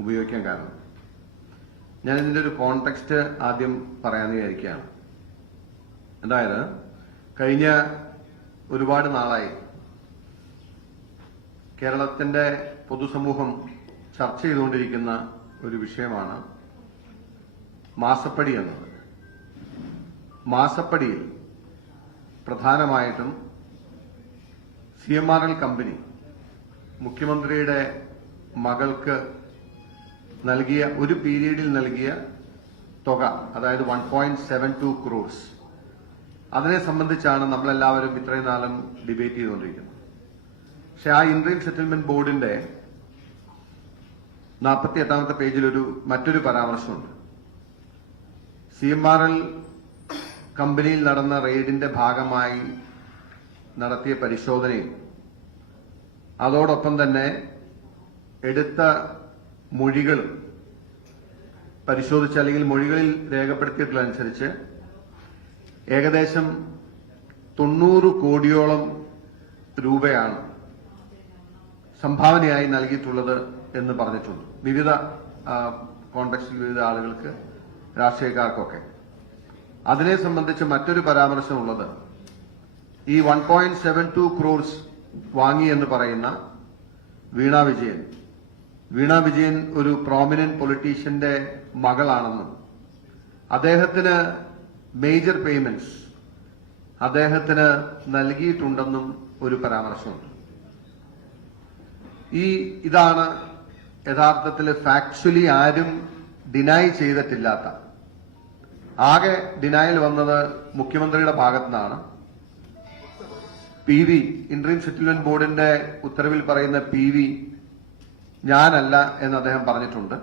ഉപയോഗിക്കാൻ കാരണം ഞാൻ ഇതിന്റെ ഒരു കോണ്ടെക്സ്റ്റ് ആദ്യം പറയാൻ വിചാരിക്കുകയാണ്. അതായത് കഴിഞ്ഞ ഒരുപാട് നാളായി കേരളത്തിന്റെ പൊതുസമൂഹം ചർച്ച ചെയ്തുകൊണ്ടിരിക്കുന്ന ഒരു വിഷയമാണ് മാസപ്പടി എന്നത്. മാസപ്പടിയിൽ പ്രധാനമായിട്ടും CMRL കമ്പനി മുഖ്യമന്ത്രിയുടെ മകൾക്ക് നൽകിയ ഒരു പീരീഡിൽ നൽകിയ തുക, അതായത് 1.72 crores, അതിനെ സംബന്ധിച്ചാണ് നമ്മളെല്ലാവരും ഇത്രയും നാളും ഡിബേറ്റ് ചെയ്തുകൊണ്ടിരിക്കുന്നത്. പക്ഷെ ആ ഇന്ററിം സെറ്റിൽമെന്റ് ബോർഡിന്റെ 48ാമത്തെ പേജിൽ മറ്റൊരു പരാമർശമുണ്ട്. CMRL കമ്പനിയിൽ നടന്ന റെയ്ഡിന്റെ ഭാഗമായി നടത്തിയ പരിശോധനയിൽ അതോടൊപ്പം തന്നെ എടുത്ത മൊഴികൾ പരിശോധിച്ച് അല്ലെങ്കിൽ മൊഴികളിൽ രേഖപ്പെടുത്തിയിട്ടുള്ളതനുസരിച്ച് ഏകദേശം 90 കോടിയോളം രൂപയാണ് സംഭാവനയായി നൽകിയിട്ടുള്ളത് എന്ന് പറഞ്ഞിട്ടുണ്ട്. വിവിധ കോണ്ടെക്സ്റ്റിൽ വിവിധ ആളുകൾക്ക്, രാഷ്ട്രീയക്കാർക്കൊക്കെ. അതിനെ സംബന്ധിച്ച് മറ്റൊരു പരാമർശമുള്ളത് ഈ 1.72 crores വാങ്ങി എന്ന് പറയുന്ന വീണ വിജയൻ ഒരു പ്രോമിനന്റ് പൊളിറ്റീഷ്യന്റെ മകളാണെന്നും അദ്ദേഹത്തിന് മേജർ പേയ്മെന്റ്സ് അദ്ദേഹത്തിന് നൽകിയിട്ടുണ്ടെന്നും ഒരു പരാമർശമുണ്ട്. ഇതാണ് യഥാർത്ഥത്തിൽ ഫാക്ച്വലി ആരും ഡിനൈ ചെയ്തിട്ടില്ലാത്ത, ആകെ ഡിനയൽ വന്നത് മുഖ്യമന്ത്രിയുടെ ഭാഗത്തുനിന്നാണ്. PV ഇന്ററിം സെറ്റിൽമെന്റ് ബോർഡിന്റെ ഉത്തരവിൽ പറയുന്ന PV ഞാനല്ല എന്ന് അദ്ദേഹം പറഞ്ഞിട്ടുണ്ട്.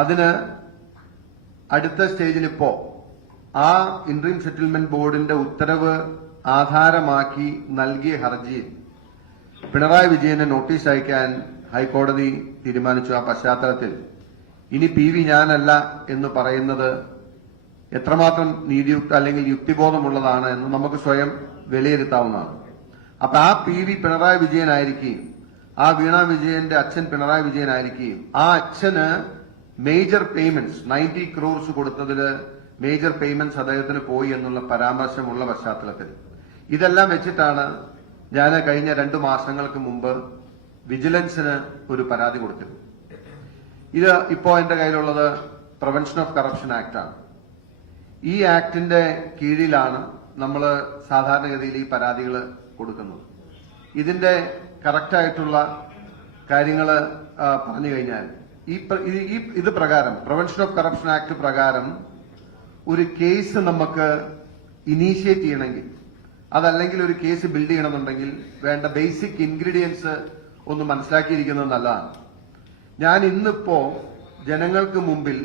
അതിന് അടുത്ത സ്റ്റേജിൽ ഇപ്പോ ആ ഇന്ററിം സെറ്റിൽമെന്റ് ബോർഡിന്റെ ഉത്തരവ് ആധാരമാക്കി നൽകിയ ഹർജിയിൽ പിണറായി വിജയന് നോട്ടീസ് അയക്കാൻ ഹൈക്കോടതി തീരുമാനിച്ചു. ആ പശ്ചാത്തലത്തിൽ ഇനി PV ഞാനല്ല എന്ന് പറയുന്നത് എത്രമാത്രം നീതിയുക്ത അല്ലെങ്കിൽ യുക്തിബോധമുള്ളതാണ് എന്ന് നമുക്ക് സ്വയം വിലയിരുത്താവുന്നതാണ്. അപ്പൊ ആ PV പിണറായി വിജയനായിരിക്കുകയും ആ വീണ വിജയന്റെ അച്ഛൻ പിണറായി വിജയനായിരിക്കുകയും ആ അച്ഛന് മേജർ പേയ്മെന്റ്സ് 90 crores കൊടുത്തതില് മേജർ പേയ്മെന്റ്സ് അദ്ദേഹത്തിന് പോയി എന്നുള്ള പരാമർശമുള്ള പശ്ചാത്തലത്തിൽ ഇതെല്ലാം വെച്ചിട്ടാണ് ഞാൻ കഴിഞ്ഞ 2 മാസങ്ങൾക്ക് മുമ്പ് വിജിലൻസിന് ഒരു പരാതി കൊടുത്തിരുന്നു. ഇത് ഇപ്പോ എന്റെ കയ്യിലുള്ളത് പ്രിവെൻഷൻ ഓഫ് കറപ്ഷൻ ആക്ട് ആണ്. ഈ ആക്ടിന്റെ കീഴിലാണ് നമ്മൾ സാധാരണഗതിയിൽ ഈ പരാതികൾ കൊടുക്കുന്നത്. ഇതിന്റെ കറക്റ്റായിട്ടുള്ള കാര്യങ്ങൾ പറഞ്ഞു കഴിഞ്ഞാൽ ഇത് പ്രകാരം പ്രിവെൻഷൻ ഓഫ് കറപ്ഷൻ ആക്ട് പ്രകാരം ഒരു കേസ് നമുക്ക് ഇനീഷ്യേറ്റ് ചെയ്യണമെങ്കിൽ, അതല്ലെങ്കിൽ ഒരു കേസ് ബിൽഡ് ചെയ്യണമെന്നുണ്ടെങ്കിൽ വേണ്ട ബേസിക് ഇൻഗ്രീഡിയൻസ് ഒന്ന് മനസ്സിലാക്കിയിരിക്കുന്നത് നല്ലതാണ്. ഞാൻ ഇന്നിപ്പോ ജനങ്ങൾക്ക് മുമ്പിൽ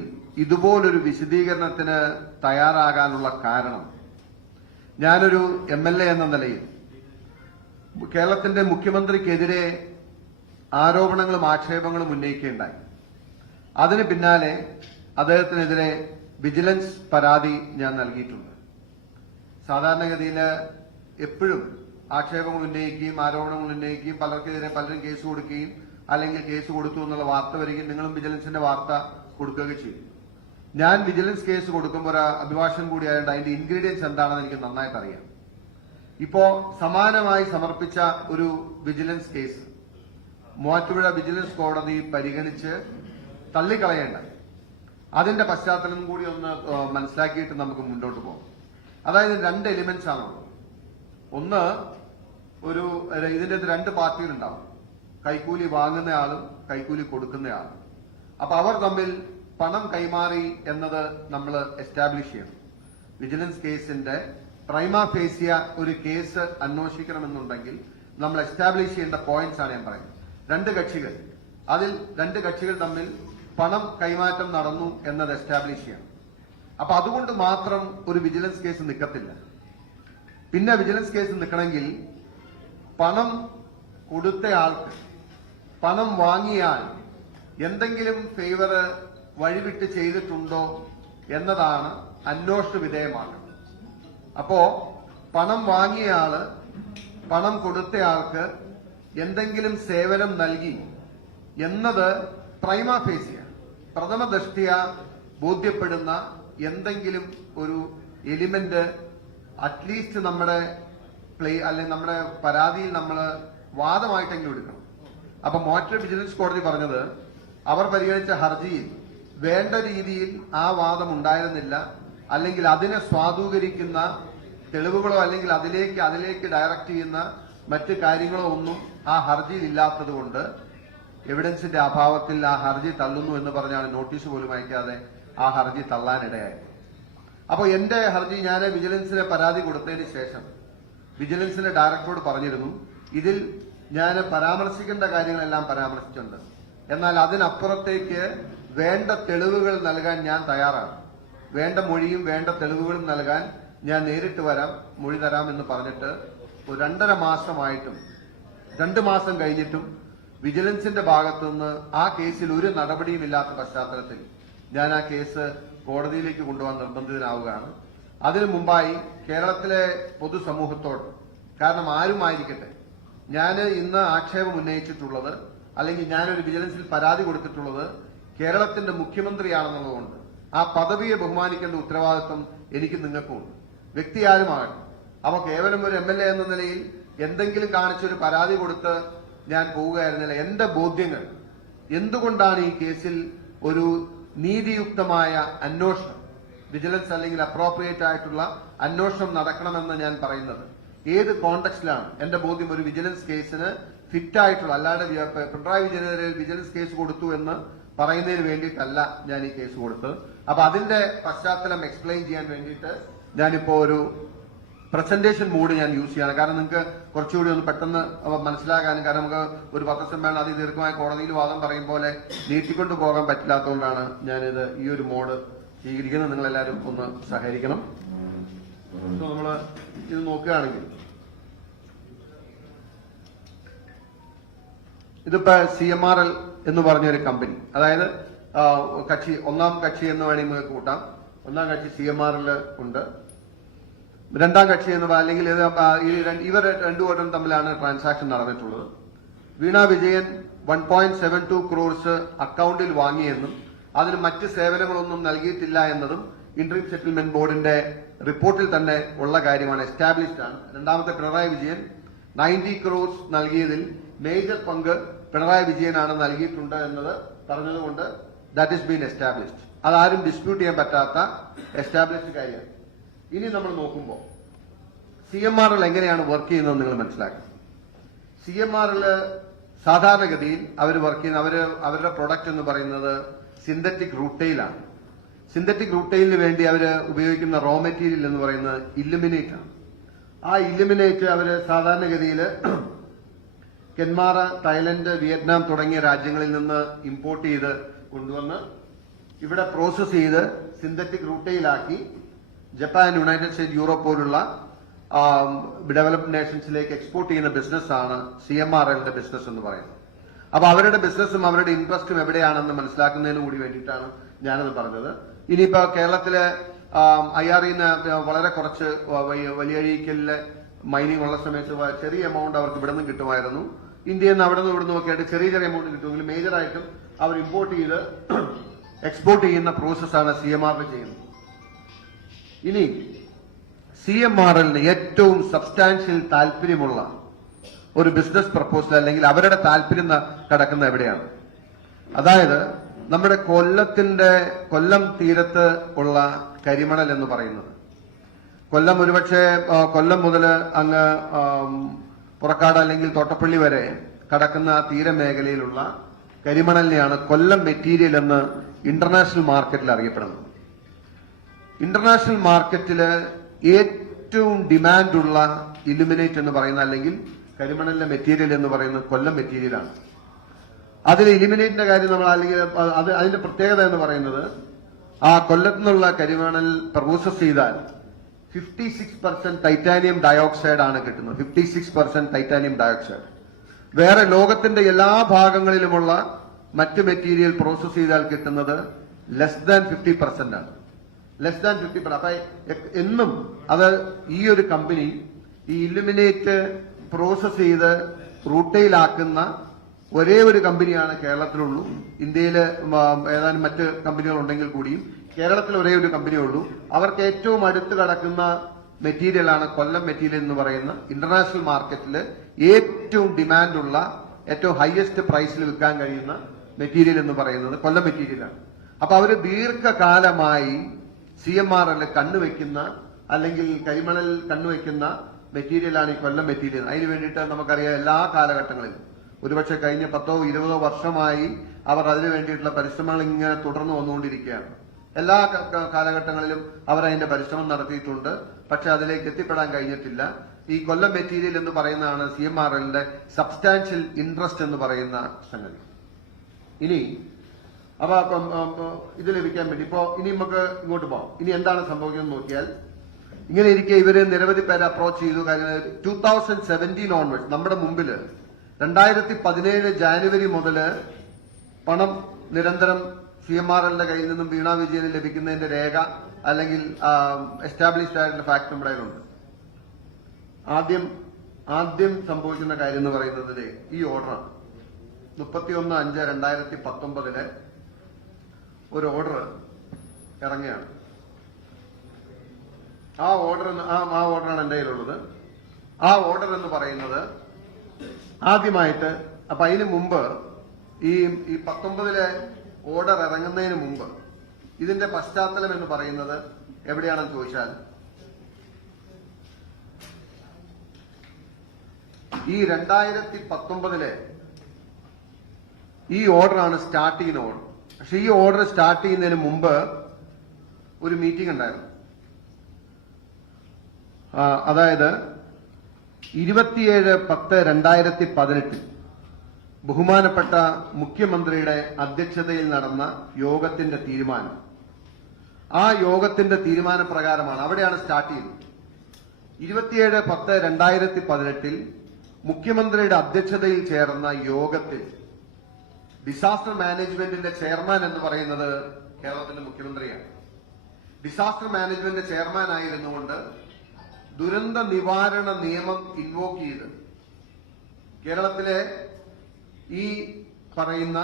ഇതുപോലൊരു വിശദീകരണത്തിന് തയ്യാറാകാനുള്ള കാരണം, ഞാനൊരു MLA എന്ന നിലയിൽ കേരളത്തിന്റെ മുഖ്യമന്ത്രിക്കെതിരെ ആരോപണങ്ങളും ആക്ഷേപങ്ങളും ഉന്നയിക്കുകയുണ്ടായി. അതിന് പിന്നാലെ അദ്ദേഹത്തിനെതിരെ വിജിലൻസ് പരാതി ഞാൻ നൽകിയിട്ടുണ്ട്. സാധാരണഗതിയിൽ എപ്പോഴും ആക്ഷേപങ്ങൾ ഉന്നയിക്കുകയും ആരോപണങ്ങൾ ഉന്നയിക്കുകയും പലർക്കെതിരെ പലരും കേസ് കൊടുക്കുകയും അല്ലെങ്കിൽ കേസ് കൊടുത്തു എന്നുള്ള വാർത്ത വരികയും നിങ്ങളും വിജിലൻസിന്റെ വാർത്ത കൊടുക്കുകയൊക്കെ ചെയ്യും. ഞാൻ വിജിലൻസ് കേസ് കൊടുക്കുമ്പോൾ ഒരു അഭിഭാഷകൻ കൂടിയായതുകൊണ്ട് അതിന്റെ ഇൻഗ്രീഡിയൻസ് എന്താണെന്ന് എനിക്ക് നന്നായിട്ട് അറിയാം. ഇപ്പോ സമാനമായി സമർപ്പിച്ച ഒരു വിജിലൻസ് കേസ് മൂവാറ്റുപുഴ വിജിലൻസ് കോടതി പരിഗണിച്ച് തള്ളിക്കളയേണ്ട, അതിന്റെ പശ്ചാത്തലം കൂടി ഒന്ന് മനസ്സിലാക്കിയിട്ട് നമുക്ക് മുന്നോട്ട് പോകാം. അതായത് 2 എലിമെന്റ്സ് ആണുള്ളത്. ഒന്ന്, ഇതിന്റെ 2 പാർട്ടികളുണ്ടാവും, കൈക്കൂലി വാങ്ങുന്നയാളും കൈക്കൂലി കൊടുക്കുന്നയാളും. അപ്പൊ അവർ തമ്മിൽ പണം കൈമാറി എന്നത് നമ്മൾ എസ്റ്റാബ്ലിഷ് ചെയ്യണം. വിജിലൻസ് കേസിന്റെ പ്രൈമാ ഫേസിയ ഒരു കേസ് അന്വേഷിക്കണമെന്നുണ്ടെങ്കിൽ നമ്മൾ എസ്റ്റാബ്ലിഷ് ചെയ്യേണ്ട പോയിന്റ്സ് ആണ് ഞാൻ പറയുന്നത്. 2 കക്ഷികൾ, അതിൽ 2 കക്ഷികൾ തമ്മിൽ പണം കൈമാറ്റം നടന്നു എന്നത് എസ്റ്റാബ്ലിഷ് ചെയ്യണം. അപ്പൊ അതുകൊണ്ട് മാത്രം ഒരു വിജിലൻസ് കേസ് നിൽക്കത്തില്ല. പിന്നെ വിജിലൻസ് കേസ് നിൽക്കണമെങ്കിൽ പണം കൊടുത്തയാൾക്ക്, പണം വാങ്ങിയാൽ എന്തെങ്കിലും ഫേവർ വഴിവിട്ട് ചെയ്തിട്ടുണ്ടോ എന്നതാണ് അന്വേഷണ വിധേയമാക്കുന്നത്. അപ്പോ പണം വാങ്ങിയയാള് പണം കൊടുത്തയാൾക്ക് എന്തെങ്കിലും സേവനം നൽകി എന്നത് പ്രൈമ ഫേസിയ പ്രഥമ ദൃഷ്ടിയ ബോധ്യപ്പെടുന്ന എന്തെങ്കിലും ഒരു എലിമെന്റ് അറ്റ്ലീസ്റ്റ് നമ്മുടെ അല്ലെങ്കിൽ നമ്മുടെ പരാതിയിൽ നമ്മൾ വാദമായിട്ടെങ്കിലും എടുക്കണം. അപ്പൊ മോണിറ്ററി വിജിലൻസ് കോടതി പറഞ്ഞത് അവർ പരിഗണിച്ച ഹർജിയിൽ വേണ്ട രീതിയിൽ ആ വാദം ഉണ്ടായിരുന്നില്ല, അല്ലെങ്കിൽ അതിനെ സ്വാധൂകരിക്കുന്ന തെളിവുകളോ അല്ലെങ്കിൽ അതിലേക്ക് ഡയറക്റ്റ് ചെയ്യുന്ന മറ്റ് കാര്യങ്ങളോ ഒന്നും ആ ഹർജിയിൽ ഇല്ലാത്തത് കൊണ്ട് എവിഡൻസിന്റെ അഭാവത്തിൽ ആ ഹർജി തള്ളുന്നു എന്ന് പറഞ്ഞാണ് നോട്ടീസ് പോലും അയക്കാതെ ആ ഹർജി തള്ളാനിടയായത്. അപ്പോൾ എന്റെ ഹർജി ഞാൻ വിജിലൻസിന് പരാതി കൊടുത്തതിന് ശേഷം വിജിലൻസിന്റെ ഡയറക്ടറോട് പറഞ്ഞിരുന്നു, ഇതിൽ ഞാൻ പരാമർശിക്കേണ്ട കാര്യങ്ങളെല്ലാം പരാമർശിച്ചിട്ടുണ്ട്, എന്നാൽ അതിനപ്പുറത്തേക്ക് വേണ്ട തെളിവുകൾ നൽകാൻ ഞാൻ തയ്യാറാണ്. വേണ്ട മൊഴിയും വേണ്ട തെളിവുകളും നൽകാൻ ഞാൻ നേരിട്ട് വരാം, മൊഴി തരാം എന്ന് പറഞ്ഞിട്ട് 2.5 മാസമായിട്ടും 2 മാസം കഴിഞ്ഞിട്ടും വിജിലൻസിന്റെ ഭാഗത്തുനിന്ന് ആ കേസിൽ ഒരു നടപടിയും ഇല്ലാത്ത പശ്ചാത്തലത്തിൽ ഞാൻ ആ കേസ് കോടതിയിലേക്ക് കൊണ്ടുപോകാൻ നിർബന്ധിതനാവുകയാണ്. അതിനു മുമ്പായി കേരളത്തിലെ പൊതുസമൂഹത്തോട്, കാരണം ആരുമായിരിക്കട്ടെ, ഞാൻ ഇന്ന് ആക്ഷേപം ഉന്നയിച്ചിട്ടുള്ളത് അല്ലെങ്കിൽ ഞാനൊരു വിജിലൻസിൽ പരാതി കൊടുത്തിട്ടുള്ളത് കേരളത്തിന്റെ മുഖ്യമന്ത്രിയാണെന്നുള്ളതുകൊണ്ട് ആ പദവിയെ ബഹുമാനിക്കേണ്ട ഉത്തരവാദിത്വം എനിക്ക് നിങ്ങൾക്കുമുണ്ട്. വ്യക്തി ആരുമാകട്ടെ. അപ്പൊ കേവലം ഒരു MLA എന്ന നിലയിൽ എന്തെങ്കിലും കാണിച്ചൊരു പരാതി കൊടുത്ത് ഞാൻ പോവുകയായിരുന്നില്ല. എന്റെ ബോധ്യങ്ങൾ എന്തുകൊണ്ടാണ് ഈ കേസിൽ ഒരു നീതിയുക്തമായ അന്വേഷണം, വിജിലൻസ് അല്ലെങ്കിൽ അപ്രോപ്രിയേറ്റ് ആയിട്ടുള്ള അന്വേഷണം നടക്കണമെന്ന് ഞാൻ പറയുന്നത് ഏത് കോണ്ടെക്സ്റ്റിലാണ് എന്റെ ബോധ്യം ഒരു വിജിലൻസ് കേസിന് ഫിറ്റായിട്ടുള്ള, അല്ലാതെ പിണറായി വിജയനെതിരെ വിജിലൻസ് കേസ് കൊടുത്തു എന്ന് പറയുന്നതിന് വേണ്ടിയിട്ടല്ല ഞാൻ ഈ കേസ് കൊടുത്തത്. അപ്പൊ അതിന്റെ പശ്ചാത്തലം എക്സ്പ്ലെയിൻ ചെയ്യാൻ വേണ്ടിയിട്ട് ഞാനിപ്പോ ഒരു പ്രസന്റേഷൻ മൂഡ് ഞാൻ യൂസ് ചെയ്യാണ്. കാരണം നിങ്ങൾക്ക് കുറച്ചുകൂടി ഒന്ന് പെട്ടെന്ന് മനസ്സിലാക്കാനും, കാരണം നമുക്ക് ഒരു പത്രസമ്മേളനം അതിദീർഘമായ കോടതിയിൽ വാദം പറയും പോലെ നീട്ടിക്കൊണ്ടു പോകാൻ പറ്റില്ലാത്തതുകൊണ്ടാണ് ഞാനിത് ഈ ഒരു മോഡ് സ്വീകരിക്കുന്നത്. നിങ്ങളെല്ലാവരും ഒന്ന് സഹകരിക്കണം. നമ്മള് ഇത് നോക്കുകയാണെങ്കിൽ ഇതിപ്പോ CMRL എന്ന് പറഞ്ഞൊരു കമ്പനി, അതായത് കക്ഷി, ഒന്നാം കക്ഷി എന്ന് വേണമെങ്കിൽ നിങ്ങൾക്ക് കൂട്ടാം. ഒന്നാം കക്ഷി CMRL ഉണ്ട്. രണ്ടാം കക്ഷി എന്ന് അല്ലെങ്കിൽ ഇവർ രണ്ടുപേരും തമ്മിലാണ് ട്രാൻസാക്ഷൻ നടന്നിട്ടുള്ളത്. വീണ വിജയൻ 1.72 crores അക്കൗണ്ടിൽ വാങ്ങിയെന്നും അതിന് മറ്റ് സേവനങ്ങളൊന്നും നൽകിയിട്ടില്ല എന്നതും ഇന്ററിം സെറ്റിൽമെന്റ് ബോർഡിന്റെ റിപ്പോർട്ടിൽ തന്നെ ഉള്ള കാര്യമാണ്, എസ്റ്റാബ്ലിഷ്ഡ് ആണ്. രണ്ടാമത്തെ പിണറായി വിജയൻ 90 crores നൽകിയതിൽ മേജർ പങ്ക് പിണറായി വിജയനാണ് നൽകിയിട്ടുണ്ട് എന്നത് പറഞ്ഞതുകൊണ്ട് ദാറ്റ് ഈസ് ബീൻ എസ്റ്റാബ്ലിഷ്ഡ്. അതാരും ഡിസ്പ്യൂട്ട് ചെയ്യാൻ പറ്റാത്ത എസ്റ്റാബ്ലിഷ്ഡ് കാര്യമാണ്. ഇനി നമ്മൾ നോക്കുമ്പോൾ CMRL എങ്ങനെയാണ് വർക്ക് ചെയ്യുന്നത് നിങ്ങൾ മനസ്സിലാക്കണം. CMRL സാധാരണഗതിയിൽ അവർ വർക്ക് ചെയ്യുന്ന അവരുടെ പ്രൊഡക്റ്റ് എന്ന് പറയുന്നത് സിന്തറ്റിക് റൂട്ടെയിലാണ്. സിന്തറ്റിക് റൂട്ടെയിലിന് വേണ്ടി അവർ ഉപയോഗിക്കുന്ന റോ മെറ്റീരിയൽ എന്ന് പറയുന്നത് ഇല്ലുമിനേറ്റ് ആണ്. ആ ഇല്ലുമിനേറ്റ് അവർ സാധാരണഗതിയിൽ കെൻമാറ, തായ്ലൻഡ്, വിയറ്റ്നാം തുടങ്ങിയ രാജ്യങ്ങളിൽ നിന്ന് ഇമ്പോർട്ട് ചെയ്ത് കൊണ്ടുവന്ന് ഇവിടെ പ്രോസസ് ചെയ്ത് സിന്തറ്റിക് റൂട്ടെയിലാക്കി ജപ്പാൻ, യുണൈറ്റഡ് സ്റ്റേറ്റ്, യൂറോപ്പ് പോലുള്ള ഡെവലപ്ഡ് നേഷൻസിലേക്ക് എക്സ്പോർട്ട് ചെയ്യുന്ന ബിസിനസ്സാണ് CMRLന്റെ ബിസിനസ് എന്ന് പറയുന്നത്. അപ്പൊ അവരുടെ ബിസിനസ്സും അവരുടെ ഇൻട്രസ്റ്റും എവിടെയാണെന്ന് മനസ്സിലാക്കുന്നതിന് കൂടി വേണ്ടിയിട്ടാണ് ഞാനത് പറഞ്ഞത്. ഇനിയിപ്പോ കേരളത്തിലെ IREന്ന് വളരെ കുറച്ച് വലിയഴീക്കലിലെ മൈനിങ് ഉള്ള സമയത്ത് ചെറിയ എമൗണ്ട് അവർക്ക് ഇവിടെ നിന്ന് കിട്ടുമായിരുന്നു. ഇന്ത്യയിൽ നിന്ന് അവിടെ നിന്ന് ഇവിടെ നിന്നൊക്കെ ആയിട്ട് ചെറിയ എമൗണ്ട് കിട്ടുമെങ്കിൽ മേജറായിട്ടും അവർ ഇമ്പോർട്ട് ചെയ്ത് എക്സ്പോർട്ട് ചെയ്യുന്ന പ്രോസസ്സാണ് CMRL ചെയ്യുന്നത്. ഇനി CMRLന് ഏറ്റവും സബ്സ്റ്റാൻഷ്യൽ താല്പര്യമുള്ള ഒരു ബിസിനസ് പ്രപ്പോസൽ അല്ലെങ്കിൽ അവരുടെ താല്പര്യം കിടക്കുന്ന എവിടെയാണ്? അതായത് നമ്മുടെ കൊല്ലം തീരത്ത് ഉള്ള കരിമണൽ എന്ന് പറയുന്നത്, കൊല്ലം ഒരുപക്ഷെ കൊല്ലം മുതൽ അങ്ങ് പുറക്കാട് അല്ലെങ്കിൽ തോട്ടപ്പള്ളി വരെ കടക്കുന്ന തീരമേഖലയിലുള്ള കരിമണലിനെയാണ് കൊല്ലം മെറ്റീരിയൽ എന്ന് ഇന്റർനാഷണൽ മാർക്കറ്റിൽ അറിയപ്പെടുന്നത്. ഇന്റർനാഷണൽ മാർക്കറ്റില് ഏറ്റവും ഡിമാൻഡുള്ള ഇലുമിനേറ്റ് എന്ന് പറയുന്ന അല്ലെങ്കിൽ കരിമണലിന്റെ മെറ്റീരിയൽ എന്ന് പറയുന്നത് കൊല്ലം മെറ്റീരിയലാണ്. അതിൽ ഇലുമിനേറ്റിന്റെ കാര്യം നമ്മൾ അല്ലെങ്കിൽ അതിന്റെ പ്രത്യേകത എന്ന് പറയുന്നത് ആ കൊല്ലത്തു നിന്നുള്ള കരിമണൽ പ്രോസസ് ചെയ്താൽ 56% ടൈറ്റാനിയം ഡയോക്സൈഡ് ആണ് കിട്ടുന്നത്. 56% ടൈറ്റാനിയം ഡയോക്സൈഡ്. വേറെ ലോകത്തിന്റെ എല്ലാ ഭാഗങ്ങളിലുമുള്ള മറ്റ് മെറ്റീരിയൽ പ്രോസസ് ചെയ്താൽ കിട്ടുന്നത് ലെസ് ദാൻ 50% ആണ്. Less than 50%. അപ്പൊ എന്നും അത് ഈ ഒരു കമ്പനി ഈ ഇലുമിനേറ്റ് പ്രോസസ് ചെയ്ത് റൂട്ടയിലാക്കുന്ന ഒരേ ഒരു കമ്പനിയാണ് കേരളത്തിലുള്ളൂ. ഇന്ത്യയിൽ ഏതാനും മറ്റ് കമ്പനികൾ ഉണ്ടെങ്കിൽ കൂടിയും കേരളത്തിൽ ഒരേ ഒരു കമ്പനിയേ ഉള്ളൂ. അവർക്ക് ഏറ്റവും അടുത്ത് കിടക്കുന്ന മെറ്റീരിയലാണ് കൊല്ലം മെറ്റീരിയൽ എന്ന് പറയുന്ന ഇന്റർനാഷണൽ മാർക്കറ്റിൽ ഏറ്റവും ഡിമാൻഡുള്ള, ഏറ്റവും ഹയസ്റ്റ് പ്രൈസിൽ വിൽക്കാൻ കഴിയുന്ന മെറ്റീരിയൽ എന്ന് പറയുന്നത് കൊല്ലം മെറ്റീരിയലാണ്. അപ്പൊ അവര് ദീർഘകാലമായി CMRL കണ്ണുവെക്കുന്ന, അല്ലെങ്കിൽ കരിമണൽ കണ്ണുവെക്കുന്ന മെറ്റീരിയലാണ് ഈ കൊല്ലം മെറ്റീരിയൽ. അതിന് വേണ്ടിയിട്ട് നമുക്കറിയാം എല്ലാ കാലഘട്ടങ്ങളിലും ഒരുപക്ഷെ കഴിഞ്ഞ 10-20 വർഷമായി അവർ അതിനു വേണ്ടിയിട്ടുള്ള പരിശ്രമങ്ങൾ ഇങ്ങനെ തുടർന്നു വന്നുകൊണ്ടിരിക്കുകയാണ്. എല്ലാ കാലഘട്ടങ്ങളിലും അവർ അതിന്റെ പരിശ്രമം നടത്തിയിട്ടുണ്ട്. പക്ഷെ അതിലേക്ക് എത്തിപ്പെടാൻ കഴിഞ്ഞിട്ടില്ല. ഈ കൊല്ലം മെറ്റീരിയൽ എന്ന് പറയുന്നതാണ് CMRLന്റെ സബ്സ്റ്റാൻഷ്യൽ ഇൻട്രസ്റ്റ് എന്ന് പറയുന്ന സംഗതി. ഇനി അപ്പൊ ഇത് ലഭിക്കാൻ വേണ്ടി ഇനി നമുക്ക് ഇങ്ങോട്ട് പോകാം. ഇനി എന്താണ് സംഭവിക്കുന്നത് നോക്കിയാൽ, ഇങ്ങനെ ഇരിക്കെ ഇവര് നിരവധി പേരെ അപ്രോച്ച് ചെയ്തു. കാര്യങ്ങൾ 2017 ഓൺവേഴ്സ് നമ്മുടെ മുമ്പില് 2017 ജാനുവരി മുതല് പണം നിരന്തരം CMRLന്റെ കയ്യിൽ നിന്നും വീണ വിജയന് ലഭിക്കുന്നതിന്റെ രേഖ, അല്ലെങ്കിൽ എസ്റ്റാബ്ലിഷ്ഡ് ആയിട്ടുള്ള ഫാക്ട് നമ്മുടെ കയ്യിലുണ്ട്. ആദ്യം സംഭവിക്കുന്ന കാര്യം എന്ന് പറയുന്നത് ഈ ഓർഡർ 31/5/2019 ഒരു ഓർഡർ ഇറങ്ങിയാണ്. ആ ഓർഡറാണ് എന്റെ കയ്യിലുള്ളത്. ആ ഓർഡർ എന്ന് പറയുന്നത് ആദ്യമായിട്ട്, അപ്പൊ അതിന് മുമ്പ് ഈ 19 ഓർഡർ ഇറങ്ങുന്നതിന് മുമ്പ് ഇതിന്റെ പശ്ചാത്തലം എന്ന് പറയുന്നത് എവിടെയാണെന്ന് ചോദിച്ചാൽ, ഈ 2019 ഈ ഓർഡറാണ് സ്റ്റാർട്ട് ചെയ്യുന്ന ഓർഡർ. പക്ഷെ ഈ ഓർഡർ സ്റ്റാർട്ട് ചെയ്യുന്നതിന് മുമ്പ് ഒരു മീറ്റിംഗ് ഉണ്ടായിരുന്നു. അതായത് 27/10/2018 ബഹുമാനപ്പെട്ട മുഖ്യമന്ത്രിയുടെ അധ്യക്ഷതയിൽ നടന്ന യോഗത്തിന്റെ തീരുമാനം, ആ യോഗത്തിന്റെ തീരുമാനപ്രകാരമാണ് അവിടെയാണ് സ്റ്റാർട്ട് ചെയ്യുന്നത്. 27/10/2018 മുഖ്യമന്ത്രിയുടെ അധ്യക്ഷതയിൽ ചേർന്ന യോഗത്തിൽ ഡിസാസ്റ്റർ മാനേജ്മെന്റിന്റെ ചെയർമാൻ എന്ന് പറയുന്നത് കേരളത്തിന്റെ മുഖ്യമന്ത്രിയാണ്. ഡിസാസ്റ്റർ മാനേജ്മെന്റ് ചെയർമാൻ ആയിരുന്നുകൊണ്ട് ദുരന്ത നിവാരണ നിയമം ഇൻവോക്ക് ചെയ്ത് കേരളത്തിലെ ഈ പറയുന്ന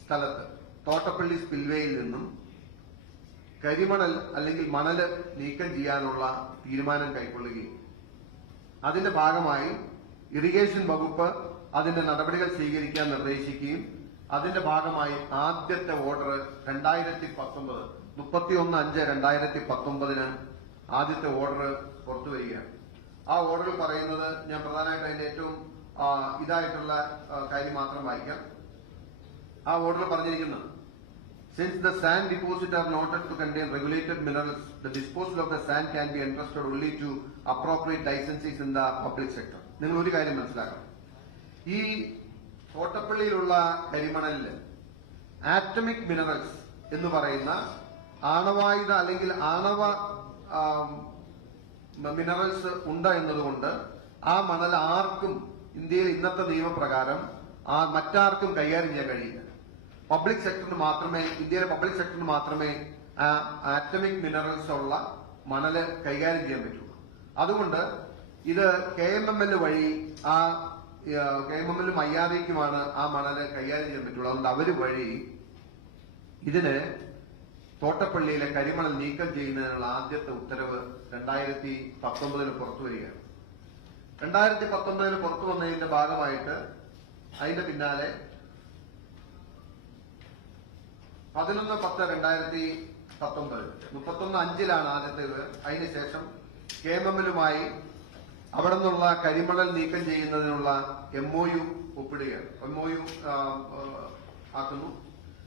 സ്ഥലത്ത് തോട്ടപ്പള്ളി സ്പിൽവേയിൽ നിന്നും കരിമണൽ അല്ലെങ്കിൽ മണല് നീക്കം ചെയ്യാനുള്ള തീരുമാനം കൈക്കൊള്ളുകയും അതിന്റെ ഭാഗമായി ഇറിഗേഷൻ വകുപ്പ് അതിന്റെ നടപടികൾ സ്വീകരിക്കാൻ നിർദ്ദേശിക്കുകയും അതിന്റെ ഭാഗമായി ആദ്യത്തെ ഓർഡർ 2019 31/5/2019 ആദ്യത്തെ ഓർഡർ പുറത്തുവരികയാണ്. ആ ഓർഡറിൽ പറയുന്നത്, ഞാൻ പ്രധാനമായിട്ട് അതിന്റെ ഏറ്റവും ഇതായിട്ടുള്ള കാര്യം മാത്രം വായിക്കാം. ആ ഓർഡറിൽ പറഞ്ഞിരിക്കുന്നത്, since the sand deposits are noted to contain regulated minerals, the disposal of the sand can be entrusted only to appropriate licensees in the public sector. നിങ്ങൾ ഒരു കാര്യം മനസ്സിലാക്കണം, ഈ തോട്ടപ്പള്ളിയിലുള്ള കരിമണലില് ആറ്റമിക് മിനറൽസ് എന്ന് പറയുന്ന ആണവായുധ അല്ലെങ്കിൽ ആണവ മിനറൽസ് ഉണ്ട് എന്നതുകൊണ്ട് ആ മണൽ ആർക്കും ഇന്ത്യയിൽ ഇന്നത്തെ നിയമപ്രകാരം മറ്റാർക്കും കൈകാര്യം ചെയ്യാൻ കഴിയില്ല. പബ്ലിക് സെക്ടറിന് മാത്രമേ, ഇന്ത്യയിലെ പബ്ലിക് സെക്ടറിന് മാത്രമേ ആറ്റമിക് മിനറൽസ് ഉള്ള മണല് കൈകാര്യം ചെയ്യാൻ പറ്റുള്ളൂ. അതുകൊണ്ട് ഇത് KMML വഴി, KMML മയ്യാറിക്കുമാണ് ആ മണല് കൈകാര്യം ചെയ്യാൻ പറ്റുള്ളൂ. അതുകൊണ്ട് അവര് വഴി ഇതിന് തോട്ടപ്പള്ളിയിലെ കരിമണൽ നീക്കം ചെയ്യുന്നതിനുള്ള ആദ്യത്തെ ഉത്തരവ് 2019 പുറത്തു വരികയാണ്. 2019 പുറത്തു വന്നതിന്റെ ഭാഗമായിട്ട് അതിന്റെ പിന്നാലെ 11/10/2019 31/5 ആദ്യത്തേത്. അതിനുശേഷം KMML-മായി അവിടെ നിന്നുള്ള കരിമണൽ നീക്കം ചെയ്യുന്നതിനുള്ള MOU ഒപ്പിടുകയാണ്. MOU ആക്കുന്നു.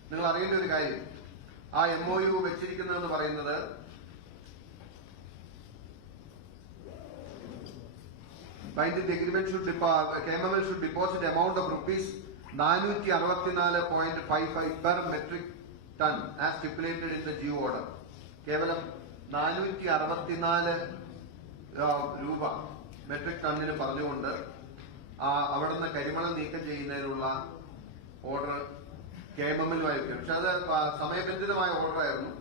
നിങ്ങൾ അറിയേണ്ട ഒരു കാര്യം, ആ MOU വെച്ചിരിക്കുന്നതെന്ന് പറയുന്നത് binding the agreement should KMML should deposit amount of rupees 464.55 per metric ton as stipulated in the GO order. കേവലം 464 രൂപ മെട്രിക് ടണ്ണിന് പറഞ്ഞുകൊണ്ട് അവിടെ നിന്ന് കരിമണൽ നീക്കം ചെയ്യുന്നതിനുള്ള ഓർഡർ KMML-മായി വയ്ക്കും. പക്ഷെ അത് സമയബന്ധിതമായ ഓർഡർ ആയിരുന്നു,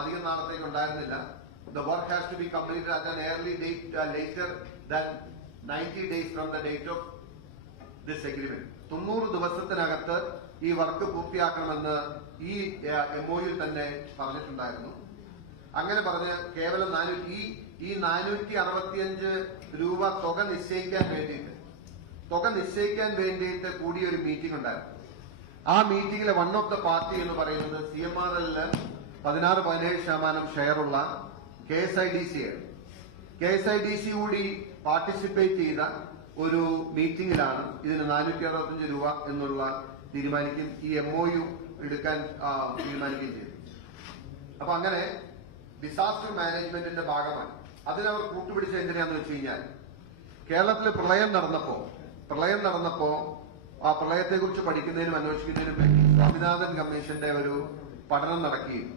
അധികം നാളത്തേക്ക് ഉണ്ടായിരുന്നില്ല. The work has to be completed at an early date later than 90 days from the date of this agreement. 90 ദിവസത്തിനകത്ത് ഈ വർക്ക് പൂർത്തിയാക്കണമെന്ന് ഈ MOU തന്നെ പറഞ്ഞിട്ടുണ്ടായിരുന്നു. അങ്ങനെ പറഞ്ഞ് കേവലം 465 രൂപ തുക നിശ്ചയിക്കാൻ വേണ്ടിയിട്ട് കൂടിയ ഒരു മീറ്റിംഗ് ഉണ്ടായിരുന്നു. ആ മീറ്റിംഗിലെ വൺ ഓഫ് ദ പാർട്ടി എന്ന് പറയുന്നത് CMRL 16-17% ഷെയറുള്ള KSIDC ആണ്. KSIDC കൂടി പാർട്ടിസിപ്പേറ്റ് ചെയ്ത ഒരു മീറ്റിംഗിലാണ് ഇതിന് 465 രൂപ എന്നുള്ള തീരുമാനിക്കും, ഈ MOU എടുക്കാൻ തീരുമാനിക്കുകയും ചെയ്തു. അപ്പൊ അങ്ങനെ ഡിസാസ്റ്റർ മാനേജ്മെന്റിന്റെ ഭാഗമായി അതിനവർ കൂട്ടുപിടിച്ച എന്തിനാന്ന് വെച്ച് കഴിഞ്ഞാൽ, കേരളത്തിൽ പ്രളയം നടന്നപ്പോ ആ പ്രളയത്തെക്കുറിച്ച് പഠിക്കുന്നതിനും അന്വേഷിക്കുന്നതിനും വേണ്ടി സ്വാമിനാഥൻ കമ്മീഷന്റെ ഒരു പഠനം നടക്കുകയും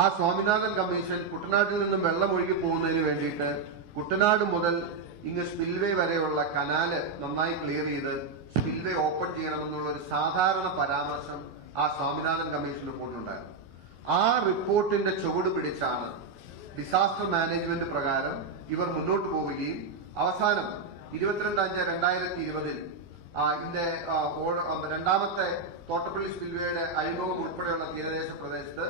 ആ സ്വാമിനാഥൻ കമ്മീഷൻ കുട്ടനാട്ടിൽ നിന്നും വെള്ളം ഒഴുകി പോകുന്നതിന് വേണ്ടിയിട്ട് കുട്ടനാട് മുതൽ ഇങ്ങ് സ്പിൽവേ വരെയുള്ള കനാല് നന്നായി ക്ലിയർ ചെയ്ത് സ്പിൽവേ ഓപ്പൺ ചെയ്യണമെന്നുള്ള ഒരു സാധാരണ പരാമർശം ആ സ്വാമിനാഥൻ കമ്മീഷൻ റിപ്പോർട്ടിലുണ്ടായിരുന്നു. ആ റിപ്പോർട്ടിന്റെ ചുവട് പിടിച്ചാണ് ഡിസാസ്റ്റർ മാനേജ്മെന്റ് പ്രകാരം ഇവർ മുന്നോട്ട് പോവുകയും അവസാനം 22/5/2020 ഇതിന്റെ രണ്ടാമത്തെ തോട്ടപ്പള്ളി സ്പിൽവേയുടെ അഴിമുഖം ഉൾപ്പെടെയുള്ള തീരദേശ പ്രദേശത്ത്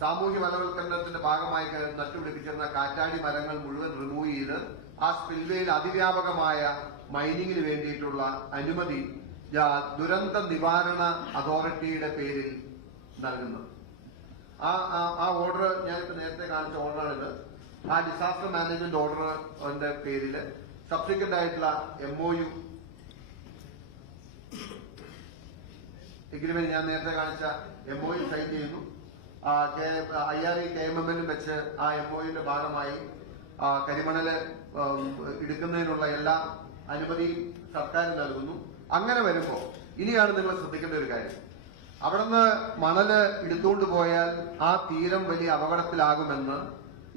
സാമൂഹ്യ വനവൽക്കരണത്തിന്റെ ഭാഗമായി നട്ടുപിടിപ്പിച്ചിരുന്ന കാറ്റാടി മരങ്ങൾ മുഴുവൻ റിമൂവ് ചെയ്ത് ആ സ്പിൽവേയിൽ അതിവ്യാപകമായ മൈനിങ്ങിന് വേണ്ടിയിട്ടുള്ള അനുമതി ദുരന്ത നിവാരണ അതോറിറ്റിയുടെ പേരിൽ നൽകുന്നത്. ആ ഓർഡർ ഞാനിപ്പോ നേരത്തെ കാണിച്ച ഓർഡറാണിത്. ആ ഡിസാസ്റ്റർ മാനേജ്മെന്റ് ഓർഡറിന്റെ പേരില് സബ്സിക്വന്റ് ആയിട്ടുള്ള MOU എഗ്രിമെന്റ് ഞാൻ നേരത്തെ കാണിച്ച MOU സൈൻ ചെയ്യുന്നു. IRE KMML വെച്ച് ആ MOUന്റെ ഭാഗമായി കരിമണല് എടുക്കുന്നതിനുള്ള എല്ലാ അനുമതിയും സർക്കാർ നൽകുന്നു. അങ്ങനെ വരുമ്പോ ഇനിയാണ് നിങ്ങൾ ശ്രദ്ധിക്കേണ്ട ഒരു കാര്യം, അവിടുന്ന് മണല് എടുത്തുകൊണ്ട് പോയാൽ ആ തീരം വലിയ അപകടത്തിലാകുമെന്ന്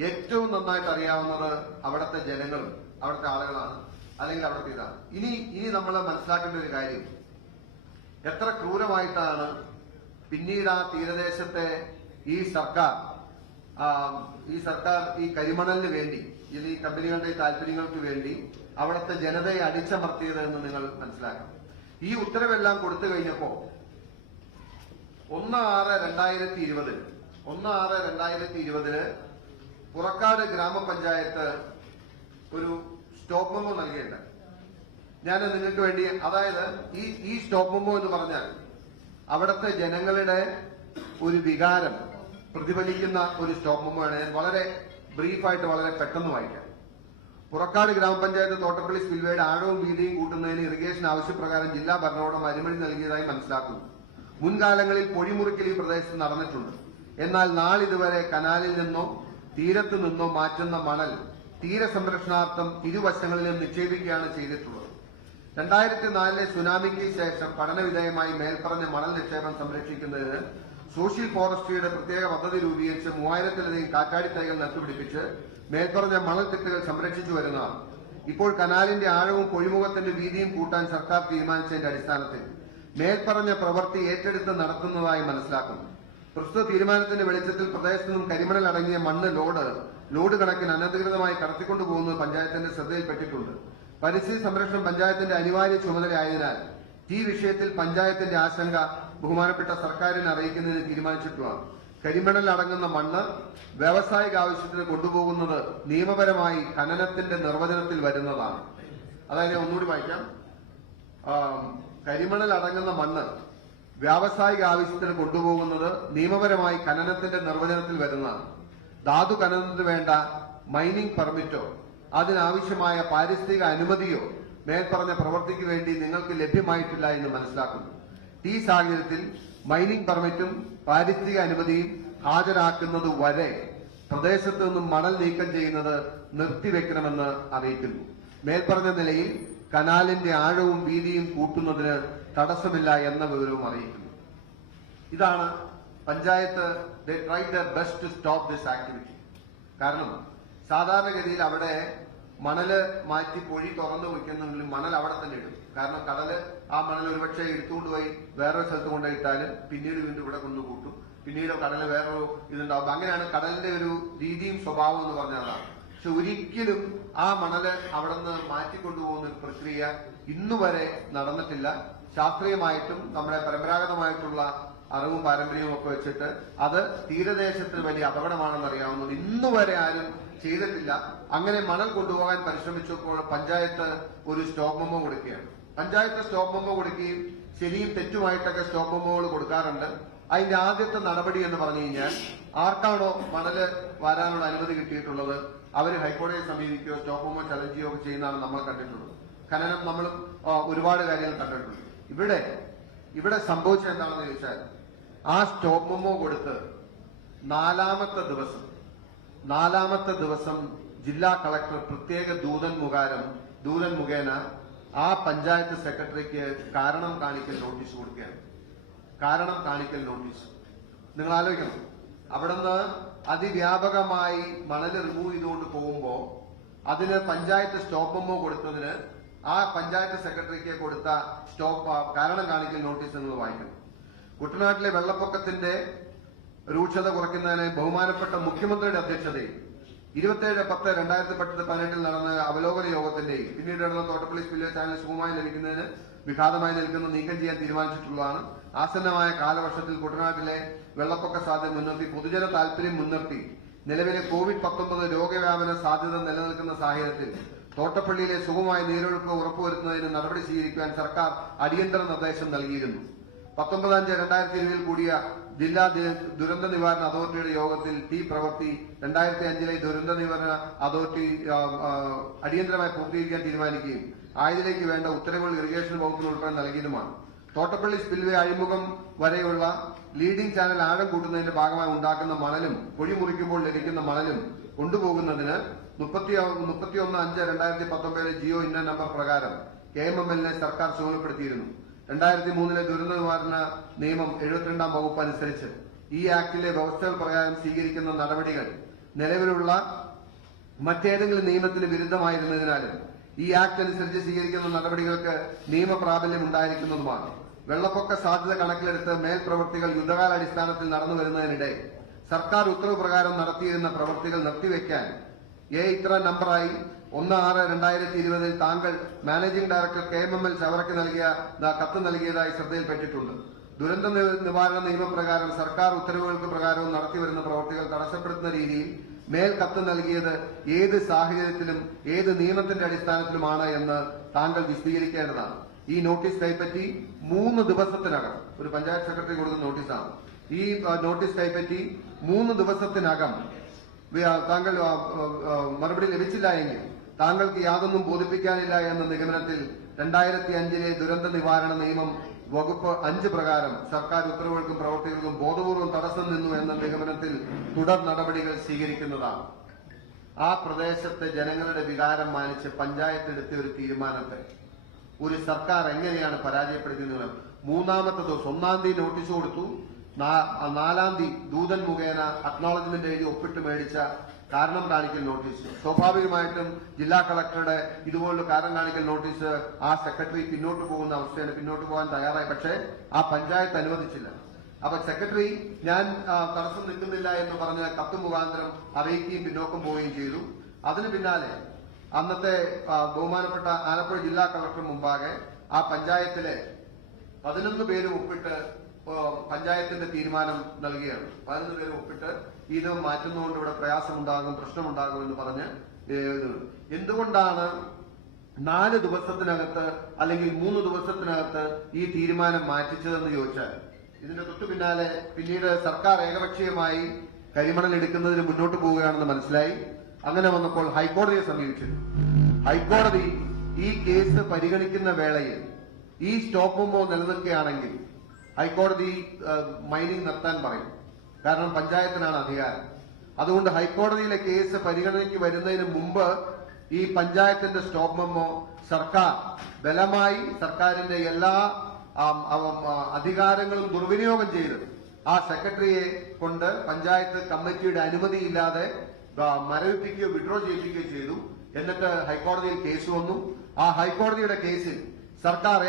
ഏറ്റവും നന്നായിട്ട് അറിയാവുന്നത് അവിടുത്തെ ജനങ്ങളും അവിടുത്തെ ആളുകളാണ്, അല്ലെങ്കിൽ അവിടുത്തെ ഇതാണ്. ഇനി നമ്മൾ മനസ്സിലാക്കേണ്ട ഒരു കാര്യം, എത്ര ക്രൂരമായിട്ടാണ് പിന്നീട് ആ തീരദേശത്തെ ഈ സർക്കാർ ഈ കരിമണലിന് വേണ്ടി ഈ കമ്പനികളുടെ താല്പര്യങ്ങൾക്ക് വേണ്ടി അവിടുത്തെ ജനതയെ അടിച്ചമർത്തിയത് എന്ന് നിങ്ങൾ മനസ്സിലാക്കണം. ഈ ഉത്തരവെല്ലാം കൊടുത്തു കഴിഞ്ഞപ്പോ 1/6/2020 പുറക്കാട് ഗ്രാമപഞ്ചായത്ത് ഒരു സ്റ്റോപ്പ് മെമ്മോ നൽകിയിട്ടുണ്ട്. ഞാൻ നിങ്ങൾക്ക് വേണ്ടി, അതായത് ഈ സ്റ്റോപ്പ് മെമ്മോ എന്ന് പറഞ്ഞാൽ അവിടുത്തെ ജനങ്ങളുടെ ഒരു വികാരം പ്രതിഫലിക്കുന്ന ഒരു സ്റ്റോപ്പ് മെമ്മോ ആണ്. ഞാൻ വളരെ ബ്രീഫായിട്ട് വളരെ പെട്ടെന്ന് വായിക്കാം. പുറക്കാട് ഗ്രാമപഞ്ചായത്ത് തോട്ടപ്പള്ളി സ്പിൽവേയുടെ ആഴവും വീതിയും കൂട്ടുന്നതിന് ഇറിഗേഷൻ ആവശ്യപ്രകാരം ജില്ലാ ഭരണകൂടം അനുമതി നൽകിയതായി മനസ്സിലാക്കുന്നു. മുൻകാലങ്ങളിൽ പൊഴിമുറിക്കൽ ഈ പ്രദേശത്ത് നടന്നിട്ടുണ്ട്. എന്നാൽ നാളിതുവരെ കനാലിൽ നിന്നോ തീരത്തു നിന്നോ മാറ്റുന്ന മണൽ തീരസംരക്ഷണാർത്ഥം ഇരുവശങ്ങളിലും നിക്ഷേപിക്കുകയാണ് ചെയ്തിട്ടുള്ളത്. 2004 സുനാമിക്ക് ശേഷം പഠനവിധേയമായി മേൽപ്പറഞ്ഞ മണൽ നിക്ഷേപം സംരക്ഷിക്കുന്നതിന് സോഷ്യൽ ഫോറസ്ട്രിയുടെ പ്രത്യേക പദ്ധതി രൂപീകരിച്ച് 3000-ലധികം കാറ്റാടി തൈകൾ നട്ടുപിടിപ്പിച്ച് മേൽപ്പറഞ്ഞ മണൽ തിട്ടുകൾ സംരക്ഷിച്ചു വരുന്നതാണ്. ഇപ്പോൾ കനാലിന്റെ ആഴവും പൊഴിമുഖത്തിന്റെ വീതിയും കൂട്ടാൻ സർക്കാർ തീരുമാനിച്ചതിന്റെ അടിസ്ഥാനത്തിൽ മേൽപ്പറഞ്ഞ പ്രവൃത്തി ഏറ്റെടുത്ത് നടത്തുന്നതായി മനസ്സിലാക്കുന്നു. പ്രസ്തുത തീരുമാനത്തിന്റെ വെളിച്ചത്തിൽ പ്രദേശത്തു നിന്നും കരിമണൽ അടങ്ങിയ മണ്ണ് ലോഡ് കണക്കിന് അനധികൃതമായി കടത്തിക്കൊണ്ടുപോകുന്നത് പഞ്ചായത്തിന്റെ ശ്രദ്ധയിൽപ്പെട്ടിട്ടുണ്ട്. പരിസ്ഥിതി സംരക്ഷണം പഞ്ചായത്തിന്റെ അനിവാര്യ ചുമതലയായതിനാൽ ഈ വിഷയത്തിൽ പഞ്ചായത്തിന്റെ ആശങ്ക ബഹുമാനപ്പെട്ട സർക്കാരിനെ അറിയിക്കുന്നതിന് തീരുമാനിച്ചിട്ടുമാണ്. കരിമണൽ അടങ്ങുന്ന മണ്ണ് വ്യാവസായിക ആവശ്യത്തിന് കൊണ്ടുപോകുന്നത് നിയമപരമായി ഖനനത്തിന്റെ നിർവചനത്തിൽ വരുന്നതാണ്. അതായത് ഒന്നുകൂടി വായിക്കാം. കരിമണൽ അടങ്ങുന്ന മണ്ണ് വ്യാവസായിക ആവശ്യത്തിന് കൊണ്ടുപോകുന്നത് നിയമപരമായി ഖനനത്തിന്റെ നിർവചനത്തിൽ വരുന്നതാണ്. ധാതു ഖനനത്തിന് വേണ്ട മൈനിങ് പെർമിറ്റോ അതിനാവശ്യമായ പാരിസ്ഥിതിക അനുമതിയോ മേൽപ്പറഞ്ഞ പ്രവൃത്തിക്ക് വേണ്ടി നിങ്ങൾക്ക് ലഭ്യമായിട്ടില്ല എന്ന് മനസ്സിലാക്കുന്നു. ഈ സാഹചര്യത്തിൽ മൈനിങ് പെർമിറ്റും പാരിസ്ഥിതിക അനുമതിയും ഹാജരാക്കുന്നത് വരെ പ്രദേശത്ത് നിന്നും മണൽ നീക്കം ചെയ്യുന്നത് നിർത്തിവെക്കണമെന്ന് അറിയിക്കുന്നു. മേൽപ്പറഞ്ഞ നിലയിൽ കനാലിന്റെ ആഴവും വീതിയും കൂട്ടുന്നതിന് തടസ്സമില്ല എന്ന വിവരവും അറിയിക്കുന്നു. ഇതാണ് panchayat they tried their best to stop this activity. കാരണം സാധാരണഗതിയിൽ അവിടെ മണല് മാറ്റി പൊഴി തുറന്നു വയ്ക്കുന്നെങ്കിലും മണൽ അവിടെ തന്നെ ഇടും. കാരണം കടല് ആ മണൽ ഒരുപക്ഷെ എടുത്തുകൊണ്ട് പോയി വേറൊരു സ്ഥലത്ത് കൊണ്ടുപോയിട്ടാലും പിന്നീട് വീണ്ടും ഇവിടെ കൊണ്ടുകൂട്ടും, പിന്നീട് കടല് വേറൊരു ഇതുണ്ടാവും. അങ്ങനെയാണ് കടലിന്റെ ഒരു രീതിയും സ്വഭാവം എന്ന് പറഞ്ഞതാണ്. പക്ഷെ ഒരിക്കലും ആ മണല് അവിടെ നിന്ന് മാറ്റിക്കൊണ്ടുപോകുന്ന ഒരു പ്രക്രിയ ഇന്നുവരെ നടന്നിട്ടില്ല. ശാസ്ത്രീയമായിട്ടും നമ്മുടെ പരമ്പരാഗതമായിട്ടുള്ള അറിവും പാരമ്പര്യവും ഒക്കെ വെച്ചിട്ട് അത് തീരദേശത്തിന് വലിയ അപകടമാണെന്ന് അറിയാവുന്നത് ഇന്നു വരെ ആരും ചെയ്തിട്ടില്ല. അങ്ങനെ മണൽ കൊണ്ടുപോകാൻ പരിശ്രമിച്ചപ്പോൾ പഞ്ചായത്ത് ഒരു സ്റ്റോപ്പ് മെമ്മോ കൊടുക്കുകയാണ്. പഞ്ചായത്ത് സ്റ്റോപ്പ് മെമ്മോ കൊടുക്കുകയും ശരിയും തെറ്റുമായിട്ടൊക്കെ സ്റ്റോപ്പ് മെമ്മോകൾ കൊടുക്കാറുണ്ട്. അതിന്റെ ആദ്യത്തെ നടപടി എന്ന് പറഞ്ഞു കഴിഞ്ഞാൽ ആർക്കാണോ മണല് വരാനുള്ള അനുമതി കിട്ടിയിട്ടുള്ളത് അവർ ഹൈക്കോടതിയെ സമീപിക്കുകയോ സ്റ്റോപ്പ് മെമ്മോ ചലഞ്ച് ചെയ്യുകയോ ചെയ്യുന്നതാണ് നമ്മൾ കണ്ടിട്ടുള്ളത്. ഖനനം നമ്മളും ഒരുപാട് കാര്യങ്ങൾ കണ്ടിട്ടുണ്ട്. ഇവിടെ സംഭവിച്ചത് എന്താണെന്ന് ചോദിച്ചാൽ ആ സ്റ്റോപ്പ് മെമ്മോ കൊടുത്ത് നാലാമത്തെ ദിവസം ജില്ലാ കളക്ടർ പ്രത്യേക ദൂതൻ മുഖേന ആ പഞ്ചായത്ത് സെക്രട്ടറിക്ക് കാരണം കാണിക്കൽ നോട്ടീസ് കൊടുക്കുകയാണ്. കാരണം കാണിക്കൽ നോട്ടീസ് നിങ്ങൾ ആലോചിക്കണം. അവിടുന്ന് അതിവ്യാപകമായി മണൽ റിമൂവ് ചെയ്തുകൊണ്ട് പോകുമ്പോ അതിന് പഞ്ചായത്ത് സ്റ്റോപ്പ് മെമ്മോ കൊടുത്തതിന് ആ പഞ്ചായത്ത് സെക്രട്ടറിക്ക് കൊടുത്ത കാരണം കാണിക്കൽ നോട്ടീസ് നിങ്ങൾ വായിക്കണം. കുട്ടനാട്ടിലെ വെള്ളപ്പൊക്കത്തിന്റെ രൂക്ഷത കുറയ്ക്കുന്നതിന് ബഹുമാനപ്പെട്ട മുഖ്യമന്ത്രിയുടെ അധ്യക്ഷതയിൽ 27/10/2018 നടന്ന അവലോകന യോഗത്തിന്റെയും പിന്നീട് നടന്ന തോട്ടപ്പള്ളി സ്പിൽവേ ചാനൽ സുഗമമായി ലഭിക്കുന്നതിന് വിഘാതമായി നിൽക്കുന്ന നീക്കം ചെയ്യാൻ തീരുമാനിച്ചിട്ടുള്ളതാണ്. ആസന്നമായ കാലവർഷത്തിൽ കുട്ടനാട്ടിലെ വെള്ളപ്പൊക്ക സാധ്യത മുൻനിർത്തി പൊതുജന താൽപര്യം മുൻനിർത്തി നിലവിലെ കോവിഡ്-19 രോഗവ്യാപന സാധ്യത നിലനിൽക്കുന്ന സാഹചര്യത്തിൽ തോട്ടപ്പള്ളിയിലെ സുഗമമായ നീരൊഴുക്ക് ഉറപ്പുവരുത്തുന്നതിന് നടപടി സ്വീകരിക്കുവാൻ സർക്കാർ അടിയന്തര നിർദ്ദേശം നൽകിയിരുന്നു. 19/5/2020 കൂടിയ ജില്ലാ ദുരന്ത നിവാരണ അതോറിറ്റിയുടെ യോഗത്തിൽ പ്രവൃത്തി 2005 ദുരന്ത നിവാരണ അതോറിറ്റി അടിയന്തരമായി പൂർത്തീകരിക്കാൻ തീരുമാനിക്കുകയും ആയതിലേക്ക് വേണ്ട ഉത്തരവുകൾ ഇറിഗേഷൻ വകുപ്പിന് ഉൾപ്പെടെ നൽകിയതുമാണ്. തോട്ടപ്പള്ളി സ്പിൽവേ അഴിമുഖം വരെയുള്ള ലീഡിംഗ് ചാനൽ ആഴം കൂട്ടുന്നതിന്റെ ഭാഗമായി ഉണ്ടാക്കുന്ന മണലും കുഴി മുറിക്കുമ്പോൾ ലഭിക്കുന്ന മണലും കൊണ്ടുപോകുന്നതിന് 31/5/2019 ജിയോ ഇന്നർ നമ്പർ പ്രകാരം KMML സർക്കാർ ചുമതലപ്പെടുത്തിയിരുന്നു. 2003 ദുരന്ത നിവാരണ നിയമം 72-ാം വകുപ്പ് അനുസരിച്ച് ഈ ആക്ടിലെ വ്യവസ്ഥകൾ പ്രകാരം സ്വീകരിക്കുന്ന നടപടികൾ നിലവിലുള്ള മറ്റേതെങ്കിലും നിയമത്തിന് വിരുദ്ധമായിരുന്നതിനാലും ഈ ആക്ട് അനുസരിച്ച് സ്വീകരിക്കുന്ന നടപടികൾക്ക് നിയമപ്രാബല്യം ഉണ്ടായിരിക്കുന്നതുമാണ്. വെള്ളപ്പൊക്ക സാധ്യത കണക്കിലെടുത്ത് മേൽപ്രവൃത്തികൾ യുദ്ധകാലാടിസ്ഥാനത്തിൽ നടന്നു വരുന്നതിനിടെ സർക്കാർ ഉത്തരവ് പ്രകാരം നടത്തിയിരുന്ന പ്രവൃത്തികൾ നിർത്തിവെക്കാൻ ഇത്ര നമ്പറായി 1/6/2020 താങ്കൾ മാനേജിംഗ് ഡയറക്ടർ KMML ചവറയ്ക്ക് കത്ത് നൽകിയതായി ശ്രദ്ധയിൽപ്പെട്ടിട്ടുണ്ട്. ദുരന്ത നിവാരണ നിയമപ്രകാരം സർക്കാർ ഉത്തരവുകൾക്ക് പ്രകാരവും നടത്തിവരുന്ന പ്രവൃത്തികൾ തടസ്സപ്പെടുത്തുന്ന രീതിയിൽ മേൽ കത്ത് നൽകിയത് ഏത് സാഹചര്യത്തിലും ഏത് നിയമത്തിന്റെ അടിസ്ഥാനത്തിലുമാണ് എന്ന് താങ്കൾ വിശദീകരിക്കേണ്ടതാണ്. ഈ നോട്ടീസ് കൈപ്പറ്റി 3 ദിവസത്തിനകം ഒരു പഞ്ചായത്ത് സെക്രട്ടറി കൊടുക്കുന്ന നോട്ടീസാണ്. ഈ നോട്ടീസ് കൈപ്പറ്റി 3 ദിവസത്തിനകം താങ്കൾ മറുപടി ലഭിച്ചില്ല എങ്കിൽ താങ്കൾക്ക് യാതൊന്നും ബോധിപ്പിക്കാനില്ല എന്ന നിഗമനത്തിൽ 2005 ദുരന്ത നിവാരണ നിയമം വകുപ്പ് 5 പ്രകാരം സർക്കാർ ഉത്തരവുകൾക്കും പ്രവൃത്തികൾക്കും ബോധപൂർവം തടസ്സം നിന്നു എന്ന നിഗമനത്തിൽ തുടർ നടപടികൾ സ്വീകരിക്കുന്നതാണ്. ആ പ്രദേശത്തെ ജനങ്ങളുടെ വികാരം മാനിച്ച് പഞ്ചായത്ത് എടുത്ത ഒരു തീരുമാനത്തെ ഒരു സർക്കാർ എങ്ങനെയാണ് പരാജയപ്പെടുത്തുന്നത്? 3-ാമത്തെ ദിവസം 1-ാം തീയതി നോട്ടീസ് കൊടുത്തു, 4-ാം തീയതി ദൂതൻ മുഖേന അക്നോളജ്മെന്റ് എഴുതി ഒപ്പിട്ട് മേടിച്ച കാരണം കാണിക്കൽ നോട്ടീസ്. സ്വാഭാവികമായിട്ടും ജില്ലാ കളക്ടറുടെ ഇതുപോലുള്ള കാരണം കാണിക്കൽ നോട്ടീസ് ആ സെക്രട്ടറി പിന്നോട്ട് പോകുന്ന അവസ്ഥയാണ്. പിന്നോട്ട് പോകാൻ തയ്യാറായി. പക്ഷേ ആ പഞ്ചായത്ത് അനുവദിച്ചില്ല. അപ്പൊ സെക്രട്ടറി ഞാൻ തടസ്സം നിൽക്കുന്നില്ല എന്ന് പറഞ്ഞ് കത്ത് മുഖാന്തരം അറിയിക്കുകയും പിന്നോക്കം പോവുകയും ചെയ്തു. അതിന് പിന്നാലെ അന്നത്തെ ബഹുമാനപ്പെട്ട ആലപ്പുഴ ജില്ലാ കളക്ടർ മുമ്പാകെ ആ പഞ്ചായത്തിലെ 11 പേര് ഒപ്പിട്ട് പഞ്ചായത്തിന്റെ തീരുമാനം നൽകുകയാണ്. 11 പേര് ഒപ്പിട്ട് ഇത് മാറ്റുന്നതുകൊണ്ട് ഇവിടെ പ്രയാസമുണ്ടാകും, പ്രശ്നമുണ്ടാകും എന്ന് പറഞ്ഞ് എന്തുകൊണ്ടാണ് 4 ദിവസത്തിനകത്ത് അല്ലെങ്കിൽ 3 ദിവസത്തിനകത്ത് ഈ തീരുമാനം മാറ്റിച്ചതെന്ന് ചോദിച്ചാൽ ഇതിന്റെ തൊട്ടു പിന്നാലെ പിന്നീട് സർക്കാർ ഏകപക്ഷീയമായി കരിമണൽ എടുക്കുന്നതിന് മുന്നോട്ട് പോവുകയാണെന്ന് മനസ്സിലായി. അങ്ങനെ വന്നപ്പോൾ ഹൈക്കോടതിയെ സമീപിച്ചിരുന്നു. ഹൈക്കോടതി ഈ കേസ് പരിഗണിക്കുന്ന വേളയിൽ ഈ സ്റ്റോപ്പ് മെമ്മോ നിലനിൽക്കുകയാണെങ്കിൽ ഹൈക്കോടതി മൈനിങ് നിർത്താൻ പറയും. കാരണം പഞ്ചായത്തിനാണ് അധികാരം. അതുകൊണ്ട് ഹൈക്കോടതിയിലെ കേസ് പരിഗണനയ്ക്ക് വരുന്നതിന് മുമ്പ് ഈ പഞ്ചായത്തിന്റെ സ്റ്റോപ്പ് മെമ്മോ സർക്കാർ ബലമായി സർക്കാരിന്റെ എല്ലാ അധികാരങ്ങളും ദുർവിനിയോഗം ചെയ്ത് ആ സെക്രട്ടറിയെ കൊണ്ട് പഞ്ചായത്ത് കമ്മിറ്റിയുടെ അനുമതിയില്ലാതെ മരവിപ്പിക്കുകയോ വിഡ്രോ ചെയ്യിപ്പിക്കുകയോ ചെയ്തു. എന്നിട്ട് ഹൈക്കോടതിയിൽ കേസ് വന്നു. ആ ഹൈക്കോടതിയുടെ കേസിൽ സർക്കാർ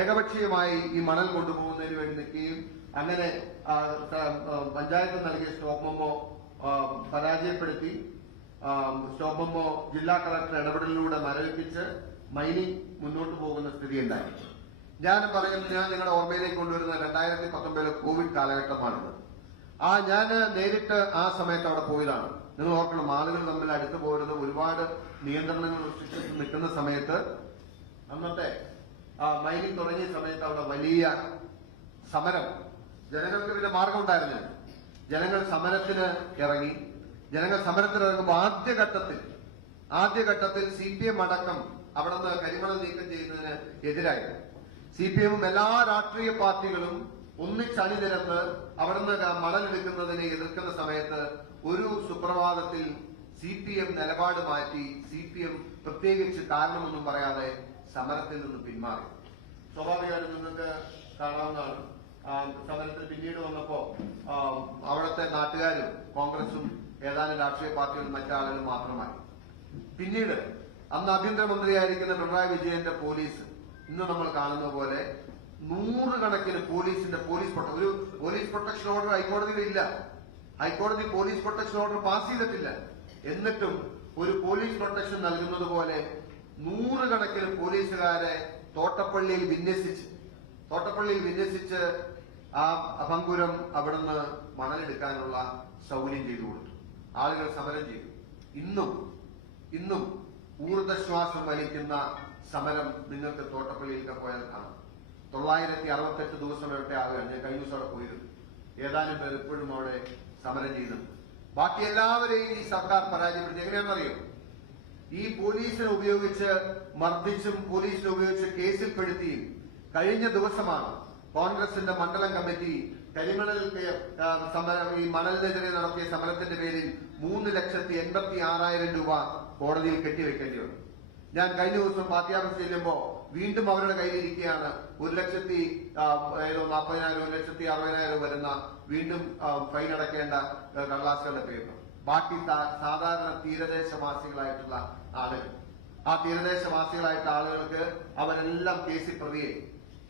ഏകപക്ഷീയമായി ഈ മണൽ കൊണ്ടുപോകുന്നതിന് വേണ്ടി നിൽക്കുകയും അങ്ങനെ പഞ്ചായത്ത് നൽകിയ സ്റ്റോപ്പ് മെമ്മോ പരാജയപ്പെടുത്തി സ്റ്റോപ്പ് മെമ്മോ ജില്ലാ കളക്ടർ ഇടപെടലിലൂടെ മരവിപ്പിച്ച് മൈനിങ് മുന്നോട്ട് പോകുന്ന സ്ഥിതിയുണ്ടായി. ഞാൻ നിങ്ങളുടെ ഓർമ്മയിലേക്ക് കൊണ്ടുവരുന്ന 2019 കോവിഡ് കാലഘട്ടമാണിത്. ഞാൻ നേരിട്ട് ആ സമയത്ത് അവിടെ പോയതാണ്. നിങ്ങൾ ഓർക്കണം, ആളുകൾ തമ്മിൽ അടുത്ത് പോരുന്നത്, ഒരുപാട് നിയന്ത്രണങ്ങൾ സൃഷ്ടിച്ച് നിൽക്കുന്ന സമയത്ത്, അന്നത്തെ മൈനിങ് തുടങ്ങിയ സമയത്ത് അവിടെ വലിയ സമരം, ജനങ്ങൾക്ക് പിന്നെ മാർഗം ഉണ്ടായിരുന്നില്ല. ജനങ്ങൾ സമരത്തിന് ഇറങ്ങി. ജനങ്ങൾ സമരത്തിനിറങ്ങുമ്പോൾ ആദ്യഘട്ടത്തിൽ CPM അടക്കം അവിടെ നിന്ന് കരിമണൽ നീക്കം ചെയ്യുന്നതിന് എതിരായിരുന്നു. CPM എല്ലാ രാഷ്ട്രീയ പാർട്ടികളും ഒന്നിച്ചണിനിരന്ന് അവിടെ നിന്ന് മണലെടുക്കുന്നതിനെ എതിർക്കുന്ന സമയത്ത് ഒരു സുപ്രഭാതത്തിൽ CPM നിലപാട് മാറ്റി. CPM പ്രത്യേകിച്ച് കാരണമൊന്നും പറയാതെ സമരത്തിൽ നിന്ന് പിന്മാറി. സ്വാഭാവികമായും നിങ്ങൾക്ക് കാണാവുന്നതാണ്, സമരത്തിൽ പിന്നീട് വന്നപ്പോ അവിടുത്തെ നാട്ടുകാരും കോൺഗ്രസും ഏതാനും രാഷ്ട്രീയ പാർട്ടികളും മറ്റാളുകളും മാത്രമായി. പിന്നീട് അന്ന് ആഭ്യന്തരമന്ത്രിയായിരിക്കുന്ന പിണറായി വിജയന്റെ പോലീസ് ഇന്ന് നമ്മൾ കാണുന്ന പോലെ നൂറുകണക്കിന് ഒരു പോലീസ് പ്രൊട്ടക്ഷൻ ഓർഡർ ഹൈക്കോടതിയിലില്ല. ഹൈക്കോടതി പോലീസ് പ്രൊട്ടക്ഷൻ ഓർഡർ പാസ് ചെയ്തിട്ടില്ല. എന്നിട്ടും ഒരു പോലീസ് പ്രൊട്ടക്ഷൻ നൽകുന്നത് പോലെ നൂറുകണക്കിന് പോലീസുകാരെ തോട്ടപ്പള്ളിയിൽ വിന്യസിച്ച് ആ ഭംഗുരം അവിടുന്ന് മണലെടുക്കാനുള്ള സൗകര്യം ചെയ്തു കൊടുത്തു. ആളുകൾ സമരം ചെയ്തു. ഇന്നും ഊർജ്ജശ്വാസം വലിക്കുന്ന സമരം നിങ്ങൾക്ക് തോട്ടപ്പള്ളിയിലൊക്കെ പോയാൽ കാണാം. 968 ദിവസം എവിടെ ആവുകയാണ്. ഞാൻ കഴിഞ്ഞ ദിവസം അവിടെ പോയിരുന്നു. ഏതാനും പേർ ഇപ്പോഴും അവിടെ സമരം ചെയ്യുന്നുണ്ട്. ബാക്കി എല്ലാവരെയും ഈ സർക്കാർ പരാജയപ്പെടുത്തി. എങ്ങനെയാണെന്നറിയോ? ഈ പോലീസിനെ ഉപയോഗിച്ച് മർദ്ദിച്ചും പോലീസിനെ ഉപയോഗിച്ച് കേസിൽപ്പെടുത്തിയും കഴിഞ്ഞ ദിവസമാണ് കോൺഗ്രസിന്റെ മണ്ഡലം കമ്മിറ്റി കരിമണൽ ഈ മണലിനെതിരെ നടത്തിയ സമരത്തിന്റെ പേരിൽ 3,86,000 രൂപ കോടതിയിൽ കെട്ടിവെക്കേണ്ടി വന്നു. ഞാൻ കഴിഞ്ഞ ദിവസം പാർട്ടി ഓഫീസ് ചെല്ലുമ്പോ വീണ്ടും അവരുടെ കയ്യിലിരിക്കുകയാണ് 1,40,000 1,60,000 വരുന്ന വീണ്ടും ഫൈൻ അടക്കേണ്ട കടലാസുകളുടെ പേരിൽ. ബാക്കി സാധാരണ തീരദേശവാസികളായിട്ടുള്ള ആളുകൾ, ആ തീരദേശവാസികളായിട്ടുള്ള ആളുകൾക്ക് അവരെല്ലാം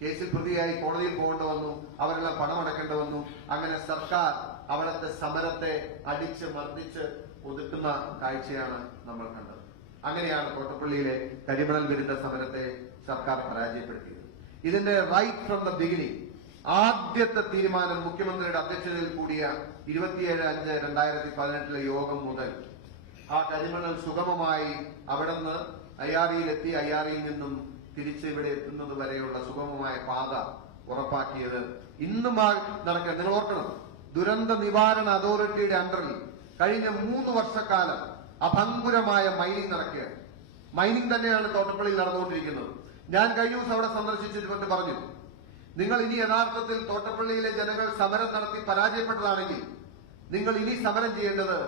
കേസിൽ പ്രതിയായി കോടതിയിൽ പോകേണ്ടി വന്നു. അവരെല്ലാം പണമടക്കേണ്ടി വന്നു. അങ്ങനെ സർക്കാർ അവിടുത്തെ സമരത്തെ അടിച്ച് മർദ്ദിച്ച് ഒതുക്കുന്ന കാഴ്ചയാണ് നമ്മൾ കണ്ടത്. അങ്ങനെയാണ് തോട്ടപ്പള്ളിയിലെ കരിമണൽ വിരുദ്ധ സമരത്തെ സർക്കാർ പരാജയപ്പെടുത്തിയത്. ഇതിന്റെ റൈറ്റ് ഫ്രം ദ ബിഗിനിങ് ആദ്യത്തെ തീരുമാനം മുഖ്യമന്ത്രിയുടെ അധ്യക്ഷതയിൽ കൂടിയ 27/5/2018 യോഗം മുതൽ ആ കരിമണൽ സുഗമമായി അവിടുന്ന് അയ്യാറിയിലെത്തി അയ്യാറിയിൽ നിന്നും തിരിച്ച് ഇവിടെ എത്തുന്നത് വരെയുള്ള സുഗമമായ പാത ഉറപ്പാക്കിയത് ഇന്നും നടക്കാൻ. നിങ്ങൾ ഓർക്കണം, ദുരന്ത നിവാരണ അതോറിറ്റിയുടെ അണ്ടറിൽ കഴിഞ്ഞ 3 വർഷക്കാലം അഭംഗുരമായ മൈനിങ് നടക്കുകയാണ്. മൈനിങ് തന്നെയാണ് തോട്ടപ്പള്ളിയിൽ നടന്നുകൊണ്ടിരിക്കുന്നത്. ഞാൻ കഴിഞ്ഞ ദിവസം അവിടെ സന്ദർശിച്ചിട്ട് പറഞ്ഞു, നിങ്ങൾ ഇനി യഥാർത്ഥത്തിൽ തോട്ടപ്പള്ളിയിലെ ജനങ്ങൾ സമരം നടത്തി പരാജയപ്പെട്ടതാണെങ്കിൽ നിങ്ങൾ ഇനി സമരം ചെയ്യേണ്ടത്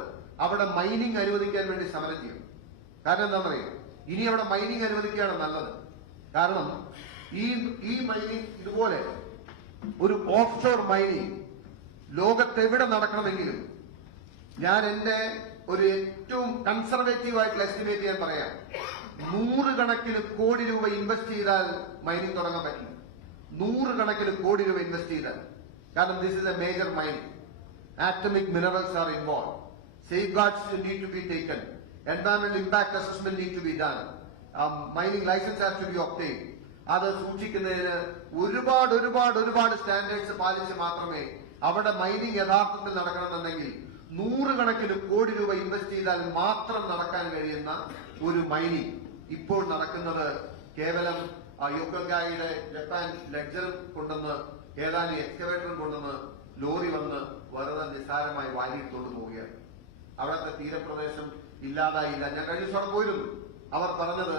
അവിടെ മൈനിങ് അനുവദിക്കാൻ വേണ്ടി സമരം ചെയ്യും. കാരണം എന്താണെന്നറിയാം, ഇനി അവിടെ മൈനിങ് അനുവദിക്കുകയാണ് നല്ലത്. കാരണം ഈ മൈനിങ് ഇതുപോലെ ഒരു ഓഫ്ഷോർ മൈനിങ് ലോകത്തെവിടെ നടക്കണമെങ്കിലും ഞാൻ എന്റെ ഒരു ഏറ്റവും കൺസർവേറ്റീവ് ആയിട്ടുള്ള എസ്റ്റിമേറ്റ് ഞാൻ പറയാം, 100 കണക്കിന് കോടി രൂപ ഇൻവെസ്റ്റ് ചെയ്താൽ മൈനിങ് തുടങ്ങാൻ പറ്റില്ല. 100 കണക്കിന് കോടി രൂപ ഇൻവെസ്റ്റ് ചെയ്താൽ. കാരണം this is A major mining. Atomic minerals are involve. Safeguards need to be taken. Environmental impact assessment need to be done. Mining license has to be obtained. അത് സൂക്ഷിക്കുന്നതിന് ഒരുപാട് സ്റ്റാൻഡേർഡ്സ് പാലിച്ച് മാത്രമേ അവിടെ മൈനിങ് യഥാർത്ഥത്തിൽ നടക്കണമെന്നുണ്ടെങ്കിൽ 100 കണക്കിന് കോടി രൂപ ഇൻവെസ്റ്റ് ചെയ്താൽ മാത്രം നടക്കാൻ കഴിയുന്ന ഒരു മൈനിങ് ഇപ്പോൾ നടക്കുന്നത് കേവലം യോക്കോഗായിയുടെ ജപ്പാൻ ലക്ചറും കൊണ്ടുവന്ന് ഏതാനും എക്സ്കവേറ്ററും കൊണ്ടുവന്ന് ലോറി വന്ന് വെറുതെ നിസ്സാരമായി വാരിയിട്ടുകൊണ്ട് പോവുകയാണ്. അവിടുത്തെ തീരപ്രദേശം ഇല്ലാതായില്ല. ഞാൻ കഴിഞ്ഞ ദിവസം പോയിരുന്നു. അവർ പറഞ്ഞത്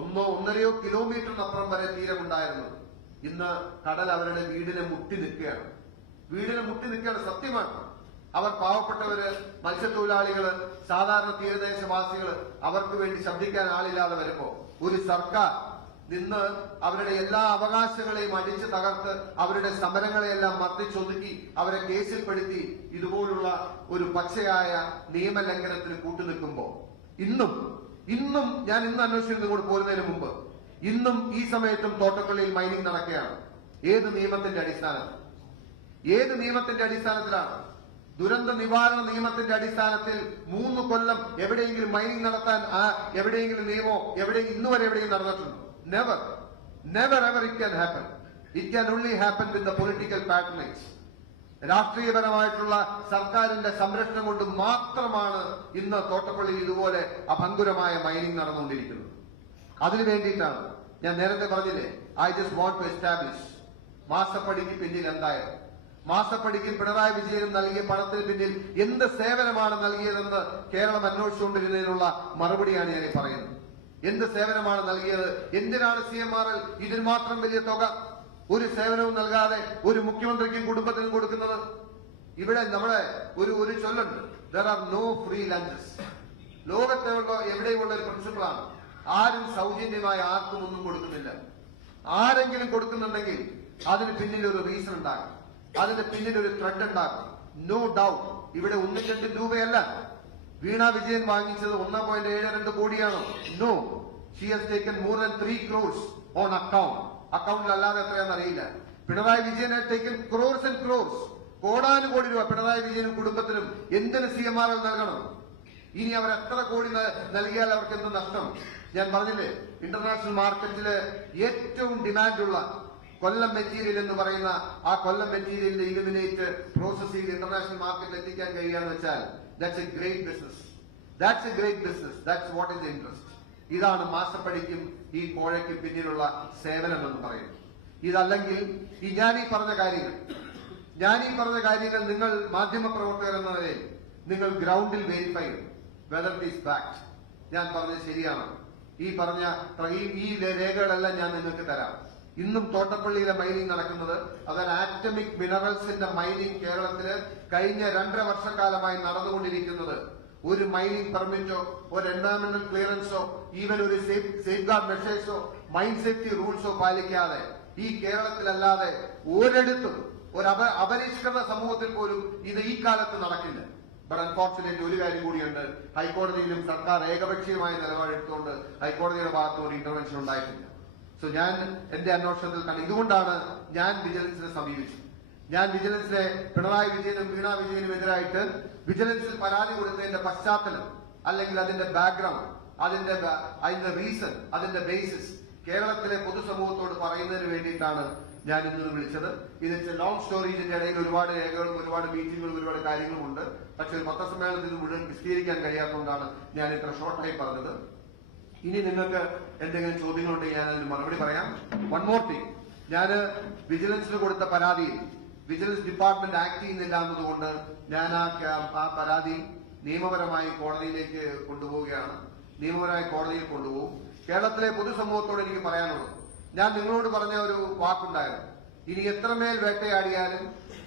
1-1.5 കിലോമീറ്ററിനപ്പുറം വരെ തീരമുണ്ടായിരുന്നു. ഇന്ന് കടൽ അവരുടെ വീടിനെ മുട്ടി നിൽക്കുകയാണ്. സത്യമാണ്. അവർ പാവപ്പെട്ടവര്, മത്സ്യത്തൊഴിലാളികള്, സാധാരണ തീരദേശവാസികള്, അവർക്ക് വേണ്ടി ശബ്ദിക്കാൻ ആളില്ലാതെ വരുമ്പോ ഒരു സർക്കാർ നിന്ന് അവരുടെ എല്ലാ അവകാശങ്ങളെയും അടിച്ചു തകർത്ത് അവരുടെ സമരങ്ങളെയെല്ലാം മർദ്ദിച്ചൊതുക്കി അവരെ കേസിൽപ്പെടുത്തി ഇതുപോലുള്ള ഒരു പച്ചയായ നിയമലംഘനത്തിന് കൂട്ടുനിൽക്കുമ്പോ ഇന്നും ഞാൻ അന്വേഷിക്കുന്നത് കൂടെ പോരുന്നതിന് മുമ്പ് ഇന്നും ഈ സമയത്തും തോട്ടപ്പള്ളിയിൽ മൈനിങ് നടക്കുകയാണ്. ഏത് നിയമത്തിന്റെ അടിസ്ഥാനത്തിലാണ്? ദുരന്ത നിവാരണ നിയമത്തിന്റെ അടിസ്ഥാനത്തിൽ 3 കൊല്ലം എവിടെയെങ്കിലും മൈനിങ് നടത്താൻ എവിടെയെങ്കിലും നിയമോ ഇന്നുവരെ എവിടെയെങ്കിലും നടന്നിട്ടുണ്ടോ? Never. Never ever it can happen. It can only happen with the political patronage. രാഷ്ട്രീയപരമായിട്ടുള്ള സർക്കാരിന്റെ സംരക്ഷണം കൊണ്ട് മാത്രമാണ് ഇന്ന് തോട്ടപ്പള്ളിയിൽ ഇതുപോലെ അഭങ്കുരമായ മൈനിങ് നടന്നുകൊണ്ടിരിക്കുന്നത്. അതിനു വേണ്ടിയിട്ടാണ് ഞാൻ നേരത്തെ പറഞ്ഞില്ലേ, I just want to establish മാസപ്പടിക്ക് പിന്നിൽ എന്തായാലും മാസപ്പടിക്ക് പിണറായി വിജയനും നൽകിയ പണത്തിന് പിന്നിൽ എന്ത് സേവനമാണ് നൽകിയതെന്ന് കേരളം അന്വേഷിച്ചുകൊണ്ടിരുന്നതിനുള്ള മറുപടിയാണ് ഞാൻ പറയുന്നത്. എന്ത് സേവനമാണ് നൽകിയത്? എന്തിനാണ് CMRL ഇതിന് മാത്രം വലിയ തുക ഒരു സേവനവും നൽകാതെ ഒരു മുഖ്യമന്ത്രിക്കും കുടുംബത്തിനും കൊടുക്കുന്നത്? ഇവിടെ നമ്മളെ ഒരു ചൊല്ലുണ്ട്, there are no free lunches. ലോകത്തുള്ള എവിടെയുള്ള ഒരു പ്രിൻസിപ്പിളാണ്, ആരും സൗജന്യമായി ആർക്കും ഒന്നും കൊടുക്കുന്നില്ല. ആരെങ്കിലും കൊടുക്കുന്നുണ്ടെങ്കിൽ അതിന് പിന്നിൽ ഒരു റീസൺ ഉണ്ടാകും, അതിന്റെ പിന്നിൽ ഒരു ത്രെഡ് ഉണ്ടാകും. നോ ഡൗട്ട് ഇവിടെ 1-2 രൂപയല്ല വീണ വിജയൻ വാങ്ങിച്ചത് 1.72 കോടിയാണോ? No, she has taken more than 3 crores on account. അക്കൗണ്ടിൽ അല്ലാതെ എത്രയാണെന്ന് അറിയില്ല. Pinarayi Vijayan has taken crores and crores, കോടാനുകോടി രൂപ പിണറായി വിജയനും കുടുംബത്തിനും എന്തിന് CMRL നൽകണം? ഇനി അവർ എത്ര കോടി നൽകിയാൽ അവർക്ക് എന്ത് നഷ്ടം? ഞാൻ പറഞ്ഞില്ലേ, ഇന്റർനാഷണൽ മാർക്കറ്റില് ഏറ്റവും ഡിമാൻഡുള്ള കൊല്ലം മെറ്റീരിയൽ എന്ന് പറയുന്ന ആ കൊല്ലം മെറ്റീരിയലിന്റെ ഇലുമിനേറ്റ് പ്രോസസ് ചെയ്ത് ഇന്റർനാഷണൽ മാർക്കറ്റിൽ എത്തിക്കാൻ കഴിയാന്ന് വെച്ചാൽ that's A great business. That's A great business. That's what is interest. ഇതാണ് മാസപ്പടിക്കും ഈ കോഴയ്ക്കും പിന്നിലുള്ള സേവനം എന്ന് പറയുന്നത്. ഇതല്ലെങ്കിൽ ഞാൻ ഈ പറഞ്ഞ കാര്യങ്ങൾ നിങ്ങൾ മാധ്യമപ്രവർത്തകർ എന്ന നിലയിൽ നിങ്ങൾ ഗ്രൗണ്ടിൽ വെരിഫൈ ചെയ്യും, വെദർ ഇറ്റ് ഈസ് ഫാക്ട്. ഞാൻ പറഞ്ഞത് ശരിയാണ്. ഈ പറഞ്ഞ ഈ രേഖകളെല്ലാം ഞാൻ നിങ്ങൾക്ക് തരാം. ഇന്നും തോട്ടപ്പള്ളിയിലെ മൈനിങ് നടക്കുന്നത്, അതായത് ആറ്റമിക് മിനറൽസിന്റെ മൈനിങ് കേരളത്തില് കഴിഞ്ഞ 2.5 വർഷക്കാലമായി നടന്നുകൊണ്ടിരിക്കുന്നത് ഒരു മൈനിങ് പെർമിറ്റോ ഒരു എൻവയോൺമെന്റൽ ക്ലിയറൻസോ ഈവൻ ഒരു സേഫ് ഗാർഡ് മെഷേഴ്സോ മൈൻ സേഫ്റ്റി റൂൾസോ പാലിക്കാതെ ഈ കേരളത്തിലല്ലാതെ ഒരിടത്തും ഒരു അപരിഷ്കൃത സമൂഹത്തിൽ പോലും ഇത് ഈ കാലത്ത് നടക്കില്ല. ബട്ട് അൺഫോർച്ചുനേറ്റ്ലി ഒരു കാര്യം കൂടിയുണ്ട്, ഹൈക്കോടതിയിലും സർക്കാർ ഏകപക്ഷീയമായ നിലപാടെടുത്തുകൊണ്ട് ഹൈക്കോടതിയുടെ ഭാഗത്ത് ഒരു ഇന്റർവെൻഷൻ ഉണ്ടായിട്ടില്ല. സോ ഞാൻ എന്റെ അന്വേഷണത്തിൽ കണ്ടു. ഇതുകൊണ്ടാണ് ഞാൻ വിജിലൻസിനെ സമീപിച്ചത്. ഞാൻ വിജിലൻസിലെ പിണറായി വിജയനും വീണ വിജയനും എതിരായിട്ട് വിജിലൻസിൽ പരാതി കൊടുത്തതിന്റെ പശ്ചാത്തലം അല്ലെങ്കിൽ അതിന്റെ ബാക്ക്ഗ്രൗണ്ട്, അതിന്റെ റീസൺ, അതിന്റെ ബേസിസ് കേരളത്തിലെ പൊതുസമൂഹത്തോട് പറയുന്നതിന് വേണ്ടിയിട്ടാണ് ഞാൻ ഇന്ന് വിളിച്ചത്. ഇതിന്റെ ലോങ് സ്റ്റോറി, ഇതിന്റെ ഇടയിൽ ഒരുപാട് രേഖകളും ഒരുപാട് മീറ്റിങ്ങുകളും ഒരുപാട് കാര്യങ്ങളും ഉണ്ട്. പക്ഷെ ഒരു പത്രസമ്മേളനത്തിൽ ഇത് മുഴുവൻ വിശദീകരിക്കാൻ കഴിയാത്തതുകൊണ്ടാണ് ഞാൻ ഇത്ര ഷോർട്ടായി പറഞ്ഞത്. ഇനി നിങ്ങൾക്ക് എന്തെങ്കിലും ചോദ്യങ്ങളുണ്ടെങ്കിൽ ഞാൻ അതിന് മറുപടി പറയാം. വൺ മോർ തിങ്, ഞാൻ വിജിലൻസിന് കൊടുത്ത പരാതിയിൽ വിജിലൻസ് ഡിപ്പാർട്ട്മെന്റ് ആക്ട് ചെയ്യുന്നില്ല എന്നതുകൊണ്ട് ഞാൻ ആ പരാതി നിയമപരമായി കോടതിയിലേക്ക് കൊണ്ടുപോവുകയാണ്. നിയമപരമായി കോടതിയിൽ കൊണ്ടുപോകും. കേരളത്തിലെ പൊതുസമൂഹത്തോട് എനിക്ക് പറയാനുള്ളത്, ഞാൻ നിങ്ങളോട് പറഞ്ഞ ഒരു വാക്കുണ്ടായിരുന്നു, ഇനി എത്രമേൽ വേട്ടയാടിയാലും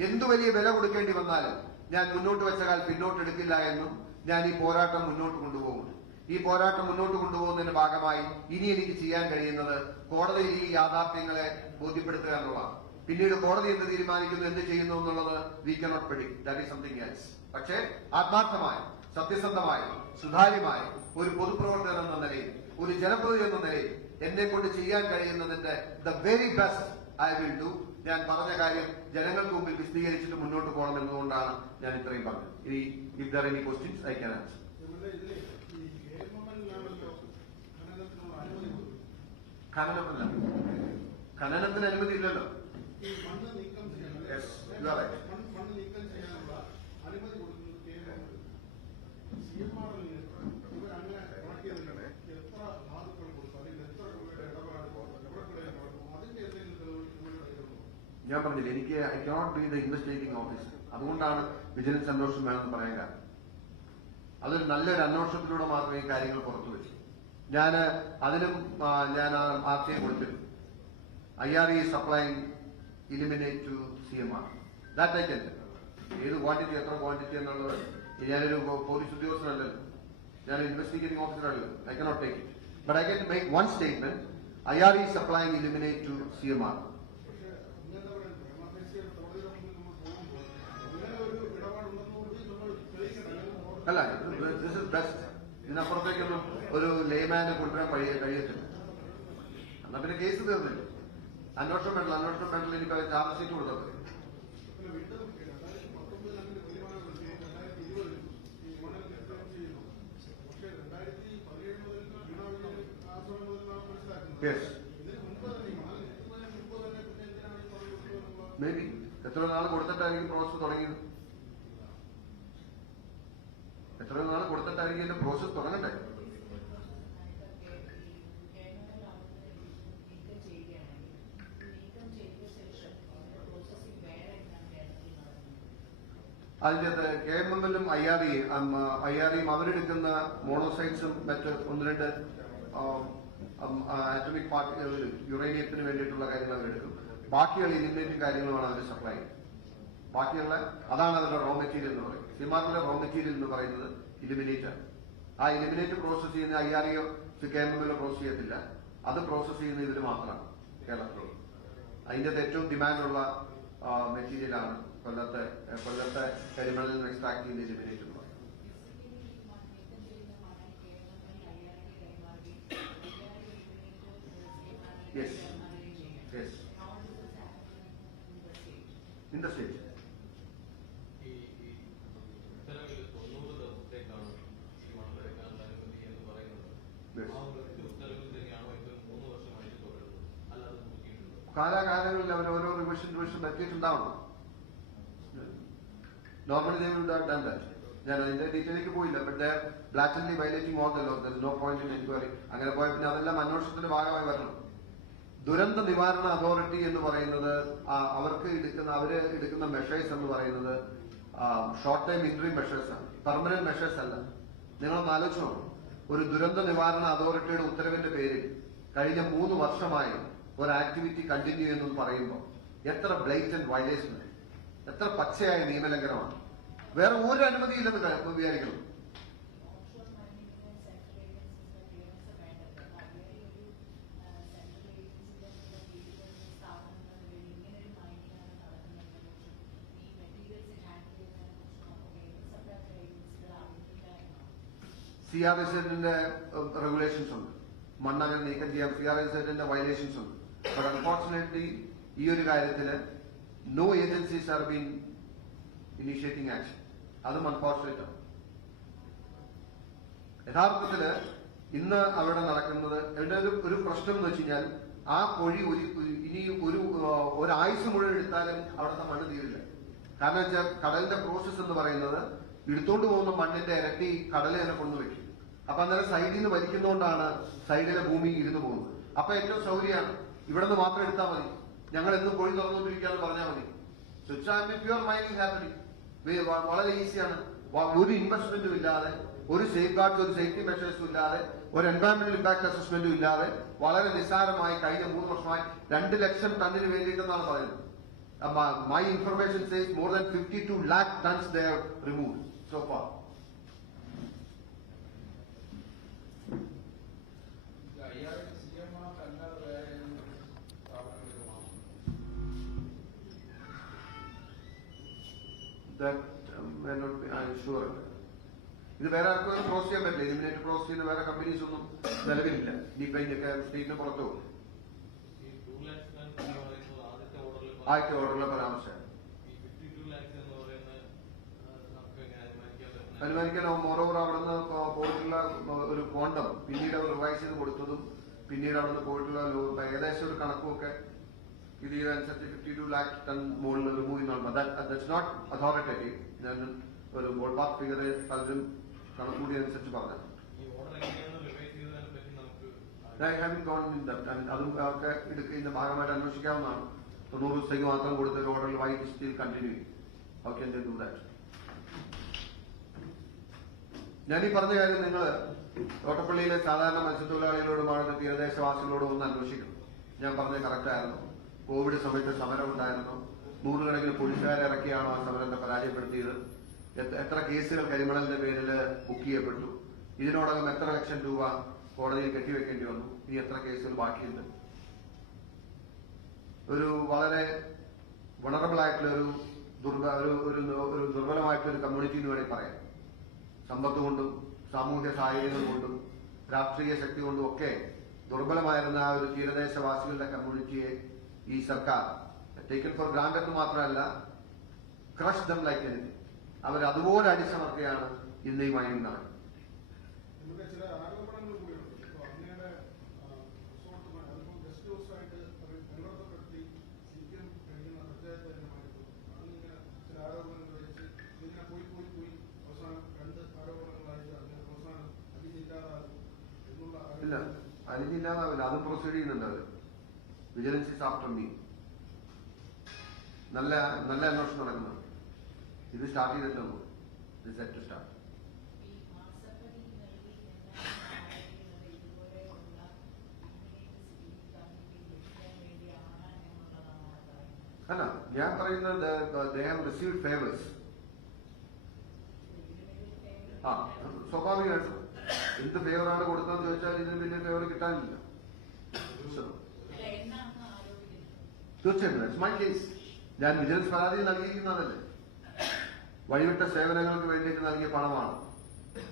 എന്തു വലിയ വില കൊടുക്കേണ്ടി വന്നാലും ഞാൻ മുന്നോട്ട് വെച്ച കാൽ പിന്നോട്ടെടുക്കില്ല എന്നും ഞാൻ ഈ പോരാട്ടം മുന്നോട്ട് കൊണ്ടുപോകുന്നു. ഈ പോരാട്ടം മുന്നോട്ട് കൊണ്ടുപോകുന്നതിന്റെ ഭാഗമായി ഇനി എനിക്ക് ചെയ്യാൻ കഴിയുന്നത് കോടതിയിൽ ഈ യാഥാർത്ഥ്യങ്ങളെ ബോധ്യപ്പെടുത്തുക എന്നുള്ളതാണ്. പിന്നീട് കോടതി എന്ത് തീരുമാനിക്കുന്നു, എന്ത് ചെയ്യുന്നു എന്നുള്ളത് we cannot predict, that is something else. പക്ഷേ ആത്മാർത്ഥമായി, സത്യസന്ധമായി, സുതാര്യമായി ഒരു പൊതുപ്രവർത്തകൻ എന്ന നിലയിൽ, ഒരു ജനപ്രതിനിധി എന്ന നിലയിൽ എന്നെ കൊണ്ട് ചെയ്യാൻ കഴിയുന്നതിന്റെ the very best I will do. ഞാൻ പറഞ്ഞ കാര്യം ജനങ്ങൾക്ക് മുമ്പിൽ വിശദീകരിച്ചിട്ട് മുന്നോട്ട് പോകണം എന്നതുകൊണ്ടാണ് ഞാൻ ഇത്രയും പറഞ്ഞത്. ഇനി if there any questions I can answer. ഖനനത്തിന് അനുമതി ഇല്ലല്ലോ. ഞാൻ പറഞ്ഞില്ല, എനിക്ക് I cannot be the investigating officer. അതുകൊണ്ടാണ് വിജിലൻസ് അന്വേഷണം വേണമെന്ന് പറയാൻ കാരണം. അതൊരു നല്ലൊരു അന്വേഷണത്തിലൂടെ മാത്രമേ ഈ കാര്യങ്ങൾ പുറത്തു വരും. അതിനും ഞാൻ ആർട്ടിയെ കൊടുത്തിരുന്നു. IRE supplying eliminate to CMR. That I can. ഏത് ക്വാണ്ടിറ്റി, എത്ര ക്വാണ്ടിറ്റി എന്നുള്ളത് ഞാനൊരു പോലീസ് ഉദ്യോഗസ്ഥനല്ലല്ലോ, ഞാൻ ഇൻവെസ്റ്റിഗേറ്റിംഗ് ഓഫീസർ അല്ലല്ലോ. I cannot take it. But I can make one statement, IRE supplying eliminate to CMR. അല്ല, ദിസ് ഇസ് ബെസ്റ്റ്. ഇതിനപ്പുറത്തേക്കൊന്നും ഒരു ലേമാനെ കൊണ്ടുവരാൻ കഴിയത്തില്ല. എന്നാ പിന്നെ കേസ് തീർന്നില്ല. അന്വേഷണം വേണ്ടല്ലോ. എനിക്ക് ചാർജ് ഷീറ്റ് കൊടുത്തത് യെസ്. കൊടുത്തിട്ടായിരിക്കും പ്രോസസ് തുടങ്ങിയത്? എത്രയോ നാൾ കൊടുത്തിട്ടായിരിക്കും പ്രോസസ് തുടങ്ങണ്ടേ? അതിൻ്റെ അകത്ത് KMML-ഉം IREയും അവരെടുക്കുന്ന മോണോസൈറ്റ്സും മറ്റ് ഒന്ന് രണ്ട് ആറ്റമിക് പാർട്ടികൾ യുറേനിയത്തിന് വേണ്ടിയിട്ടുള്ള കാര്യങ്ങൾ അവരെടുക്കും. ബാക്കിയുള്ള ഇലിമിനേറ്റ് കാര്യങ്ങളുമാണ് അവർ സപ്ലൈ ചെയ്യുന്നത്. ബാക്കിയുള്ള അതാണ് അവരുടെ റോ മെറ്റീരിയൽ എന്ന് പറയും. സിമാറിന്റെ റോ മെറ്റീരിയൽ എന്ന് പറയുന്നത് ഇലിമിനേറ്റ് ആണ്. ആ ഇലിമിനേറ്റ് പ്രോസസ് ചെയ്യുന്ന IREയോ KMML-ഓ പ്രോസസ് ചെയ്യത്തില്ല. അത് പ്രോസസ് ചെയ്യുന്ന ഇവര് മാത്രമാണ് കേരളത്തിൽ. അതിന്റെ ഏറ്റവും ഡിമാൻഡുള്ള മെറ്റീരിയലാണ് കൊല്ലത്തെ കരിമണലിൽ നിന്ന് എക്സ്ട്രാക്ട് ചെയ്യുന്ന ഇലിമിനേറ്റ് എന്ന് പറയുന്നത്. Yes yes in the state. കാലാകാലങ്ങളിൽ അവർ ഓരോ റിവിഷൻ പറ്റിയിട്ടുണ്ടാവണം. നോർമലി ഞാൻ അതിന്റെ ഡീറ്റെയിലേക്ക് പോയില്ല. But blatantly violating all the law. There is no point in enquiry. അങ്ങനെ പോയ പിന്നെ അതെല്ലാം അന്വേഷണത്തിന്റെ ഭാഗമായി വരണം. ദുരന്ത നിവാരണ അതോറിറ്റി എന്ന് പറയുന്നത് അവര് എടുക്കുന്ന മെഷേഴ്സ് എന്ന് പറയുന്നത് ഷോർട്ട് ടൈം ഇൻട്രീം മെഷേഴ്സ് ആണ്, പെർമനന്റ് മെഷേഴ്സ് അല്ല. നിങ്ങളൊന്ന് ആലോചിച്ച് നോക്കണം. ഒരു ദുരന്ത നിവാരണ അതോറിറ്റിയുടെ ഉത്തരവിന്റെ പേരിൽ കഴിഞ്ഞ 3 വർഷമായി ഒരു ആക്ടിവിറ്റി കണ്ടിന്യൂ എന്ന് പറയുമ്പോൾ എത്ര ബ്ലേറ്റന്റ് വയലേഷൻ, എത്ര പച്ചയായ നിയമലംഘനമാണ്. വേറെ ഒരു അനുമതിയില്ലെന്ന് വിചാരിക്കണം. CRZ-ന്റെ റെഗുലേഷൻസ് ഉണ്ട്. മണ്ണങ്ങനെ നീക്കം ചെയ്യാൻ CRZ-ന്റെ വയലേഷൻസ് ഉണ്ട്. ബട്ട് അൺഫോർച്ചുനേറ്റ്ലി ഈ ഒരു കാര്യത്തില് no agencies are been initiating action. അതും അൺഫോർച്ചുനേറ്റ് ആണ്. യഥാർത്ഥത്തില് ഇന്ന് അവിടെ നടക്കുന്നത് ഒരു പ്രശ്നം എന്ന് വെച്ച് കഴിഞ്ഞാൽ ആ പൊഴി ഇനി ഒരാഴ്ച മുഴുവൻ എടുത്താലും അവിടുത്തെ മണ്ണ് തീരില്ല. കാരണം വെച്ചാൽ കടലിന്റെ പ്രോസസ് എന്ന് പറയുന്നത് എടുത്തോണ്ട് പോകുന്ന മണ്ണിന്റെ ഇരട്ടി കടല് തന്നെ കൊണ്ടുവയ്ക്കും. അപ്പൊ അന്നേരം സൈഡിൽ നിന്ന് വലിക്കുന്നതുകൊണ്ടാണ് സൈഡിലെ ഭൂമി ഇരുന്ന് പോകുന്നത്. അപ്പൊ ഏറ്റവും സൗകര്യമാണ് ഇവിടെ നിന്ന് മാത്രം എടുത്താൽ മതി, ഞങ്ങൾ എന്നും പൊഴി തുറന്നുകൊണ്ടിരിക്കാന്ന് പറഞ്ഞാൽ മതി. പ്യുവർ മൈനിങ് ഹാപ്പനിങ് വളരെ ഈസിയാണ്. ഒരു ഇൻവെസ്റ്റ്മെന്റും ഇല്ലാതെ, ഒരു സേഫ് ഗാർഡ്സ്, ഒരു സേഫ്റ്റി മെഷേഴ്സും ഇല്ലാതെ, ഒരു എൻവയോൺമെന്റൽ ഇമ്പാക്ട് അസസ്മെന്റും ഇല്ലാതെ വളരെ നിസ്സാരമായി കഴിഞ്ഞ 3 വർഷമായി 2 ലക്ഷം ടണ്ണിന് വേണ്ടിയിട്ടെന്നാണ് പറയുന്നത്. My information says more than 52 lakh tons they have removed so far. That may not be, I am sure. ഇത് വേറെ ആർക്കും ക്രോസ് ചെയ്യാൻ പറ്റില്ല. എലിമിനേറ്റ് ക്രോസ് ചെയ്യുന്ന വേറെ കമ്പനീസ് ഒന്നും നിലവിലില്ല. ഇനിയിപ്പോ ഇതിന്റെ സ്റ്റേറ്റിന് പുറത്തു പോകും. ആദ്യത്തെ ഓർഡറിലെ പരാമർശം അനുമാനിക്കാൻ. മോറോവർ അവിടുന്ന് പോയിട്ടുള്ള ഒരു ക്വാണ്ടം പിന്നീട് അവർ റിവൈസ് ചെയ്ത് കൊടുത്തതും പിന്നീട് അവിടുന്ന് പോയിട്ടുള്ള ഏകദേശം ഒരു കണക്കുമൊക്കെ ഇത് ചെയ്തനുസരിച്ച് 52 lakh ടൺ മുകളിൽ റിമൂവ് ചെയ്യുന്നതാണ്. That's not authoritative. ഞാൻ ഒരു ബോൾ പാർക്ക് ഫിഗർ പലരും കണക്കൂടിയനുസരിച്ച് പറഞ്ഞു. അതും ഒക്കെ ഇതിന്റെ ഭാഗമായിട്ട് അന്വേഷിക്കാവുന്നതാണ്. 90 ദിവസത്തേക്ക് മാത്രം കൊടുത്ത ഒരു ഓർഡറിൽ വൈ സ്റ്റിൽ കണ്ടിന്യൂ ചെയ്യും. How can they do that? ഞാനീ പറഞ്ഞ കാര്യം നിങ്ങൾ തോട്ടപ്പള്ളിയിലെ സാധാരണ മത്സ്യത്തൊഴിലാളികളോടും അവിടുത്തെ തീരദേശവാസികളോടും ഒന്ന് അന്വേഷിക്കണം. ഞാൻ പറഞ്ഞത് കറക്റ്റ് ആയിരുന്നു? കോവിഡ് സമയത്ത് സമരം ഉണ്ടായിരുന്നു. 100 കണക്കിന് പോലീസുകാരെ ഇറക്കിയാണോ ആ സമരത്തെ പരാജയപ്പെടുത്തിയത്? എത്ര കേസുകൾ കരിമണലിന്റെ പേരിൽ ബുക്ക് ചെയ്യപ്പെട്ടു? ഇതിനോടകം എത്ര ലക്ഷം രൂപ കോടതിയിൽ കെട്ടിവെക്കേണ്ടി വന്നു? ഇനി എത്ര കേസുകൾ ബാക്കിയുണ്ട്? ഒരു വളരെ വണറബിൾ ആയിട്ടുള്ള ഒരു ദുർബലമായിട്ടുള്ള ഒരു കമ്മ്യൂണിറ്റി എന്ന് വേണമെങ്കിൽ പറയാം. സമ്പത്ത് കൊണ്ടും സാമൂഹ്യ സാഹചര്യങ്ങൾ കൊണ്ടും രാഷ്ട്രീയ ശക്തി കൊണ്ടും ഒക്കെ ദുർബലമായിരുന്ന ആ ഒരു തീരദേശവാസികളുടെ കമ്മ്യൂണിറ്റിയെ ഈ സർക്കാർ ടേക്കൻ ഫോർ ഗ്രാൻഡ് മാത്രമല്ല, ക്രഷ് ദം ലൈക്ക് എനിത്തിങ്. അവരതുപോലെ അടിച്ചമർത്തിയാണ് ഇന്ന് ഈ മൈനിങ് നടക്കുന്നത്. ചില ആരോപണങ്ങൾ കൂടിയുണ്ട്. അങ്ങയുടെ ഗസ്റ്റ് ഹൗസായിട്ട് പരിവർത്തപ്പെടുത്തി CPM കഴിയുന്ന പഞ്ചായത്ത് തന്നെ മാറ്റി. ഇല്ല, അതിനില്ലാതാവില്ല. അതും പ്രൊസീഡ് ചെയ്യുന്നുണ്ട് അവര്. Vigilance is after me. നല്ല നല്ല അന്വേഷണം നടക്കുന്നുണ്ട്. ഇത് സ്റ്റാർട്ട് ചെയ്തിട്ടുണ്ട്. ഇത് സെറ്റ് ടു സ്റ്റാർട്ട്. അല്ല, ഞാൻ പറയുന്നത് ദേ ഹാവ് റിസീവ്ഡ് ഫേവേഴ്സ്. ആ, സ്വാഭാവികമായിട്ടും എന്ത് ഫേവറാണ് കൊടുത്തതെന്ന് ചോദിച്ചാൽ ഇതിന് വലിയ ഫേവർ കിട്ടാനില്ല. തീർച്ചയായിട്ടും ദാറ്റ്സ് മൈ കേസ്. ഞാൻ വിജിലൻസ് പരാതി നൽകിയിരിക്കുന്നതല്ലേ. വഴിവിട്ട സേവനങ്ങൾക്ക് വേണ്ടിയിട്ട് നൽകിയ പണമാണ്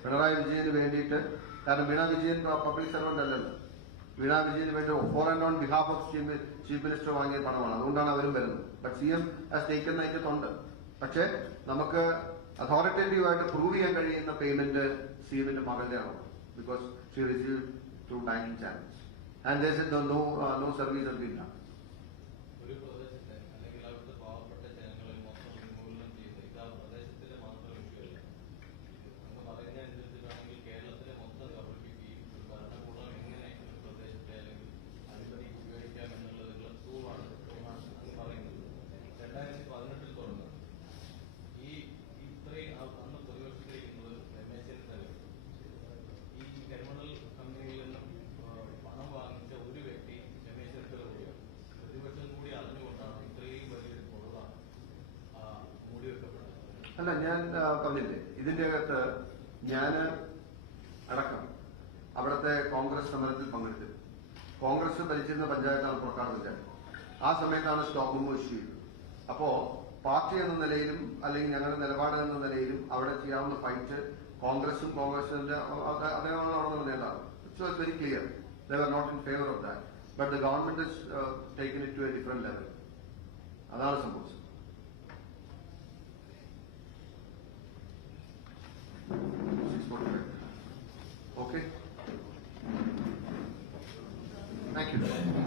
പിണറായി വിജയന് വേണ്ടിയിട്ട്. കാരണം വീണ വിജയൻ പബ്ലിക് സർവന്റ് അല്ലല്ലോ. വീണ വിജയന് വേണ്ടി for and on behalf of chief minister വാങ്ങിയ പണമാണ്. അതുകൊണ്ടാണ് അവരും വരുന്നത്. ബട്ട് CM ഹാസ് ടേക്കൻ അതിന്റെ തൊണ്ട്. പക്ഷേ നമുക്ക് അതോറിറ്റേറ്റീവായിട്ട് പ്രൂവ് ചെയ്യാൻ കഴിയുന്ന പേയ്മെന്റ് CMന്റെ മകളുടെ ആണ്. Because she receive through banking channels and they said no service has been done. ഒരു പ്രദേശത്തെ അല്ലെങ്കിൽ അവിടുത്തെ പാവപ്പെട്ട ജനങ്ങളെ മൊത്തം ഉന്മൂലനം ചെയ്യുന്നത് ഇത് ആ പ്രദേശത്തിന്റെ മാത്രം വിഷയമല്ല. എന്ന് പറയുന്ന അനുസരിച്ചിട്ടാണെങ്കിൽ കേരളത്തിലെ മൊത്തം കബളിപ്പിക്കുകയും ഒരു ഭരണകൂടം എങ്ങനെ ഒരു പ്രദേശത്തെ അല്ലെങ്കിൽ അഴിമതി ഉപയോഗിക്കാം എന്നുള്ളതിനുള്ള ടൂളാണ് എന്ന് പറയുന്നത്. 2018 തുടങ്ങുന്നത് ഈ ഇത്രയും അന്ന് പ്രതിപക്ഷത്തിരിക്കുന്നത് രമേശ് ചെന്നിത്തല ഈ കരിമണൽ കമ്പനിയിൽ നിന്നും പണം വാങ്ങിച്ച ഒരു വ്യക്തി രമേശ് ചെന്നിത്തല കൂടിയാണ്. പ്രതിപക്ഷം കൂടി അറിഞ്ഞുകൊണ്ടാണ് ഇത്രയും വലിയൊരു കൊള്ള മൂടിവെക്കപ്പെട്ടത്. അല്ല, ഞാൻ പറഞ്ഞില്ലേ, ഇതിന്റെ അകത്ത് ഞാൻ അടക്കം അവിടുത്തെ കോൺഗ്രസ് സമരത്തിൽ പങ്കെടുത്തു. കോൺഗ്രസ് ഭരിച്ചിരുന്ന പഞ്ചായത്താണ് പുറക്കാട് പഞ്ചായത്ത്. ആ സമയത്താണ് സ്റ്റോപ്പ് മെമ്മോ ഇഷ്യൂ ചെയ്തത്. അപ്പോ പാർട്ടി എന്ന നിലയിലും അല്ലെങ്കിൽ ഞങ്ങളുടെ നിലപാട് എന്ന നിലയിലും അവിടെ ചെയ്യാവുന്ന ഫൈറ്റ് കോൺഗ്രസും കോൺഗ്രസിന്റെ അദ്ദേഹമാണ് അവിടെ നിന്ന് നേതാവ്. It's was very clear. They were not in favour of that. But the government is taken it to a different level. അതാണ് സംഭവിച്ചത്. Okay. Thank you.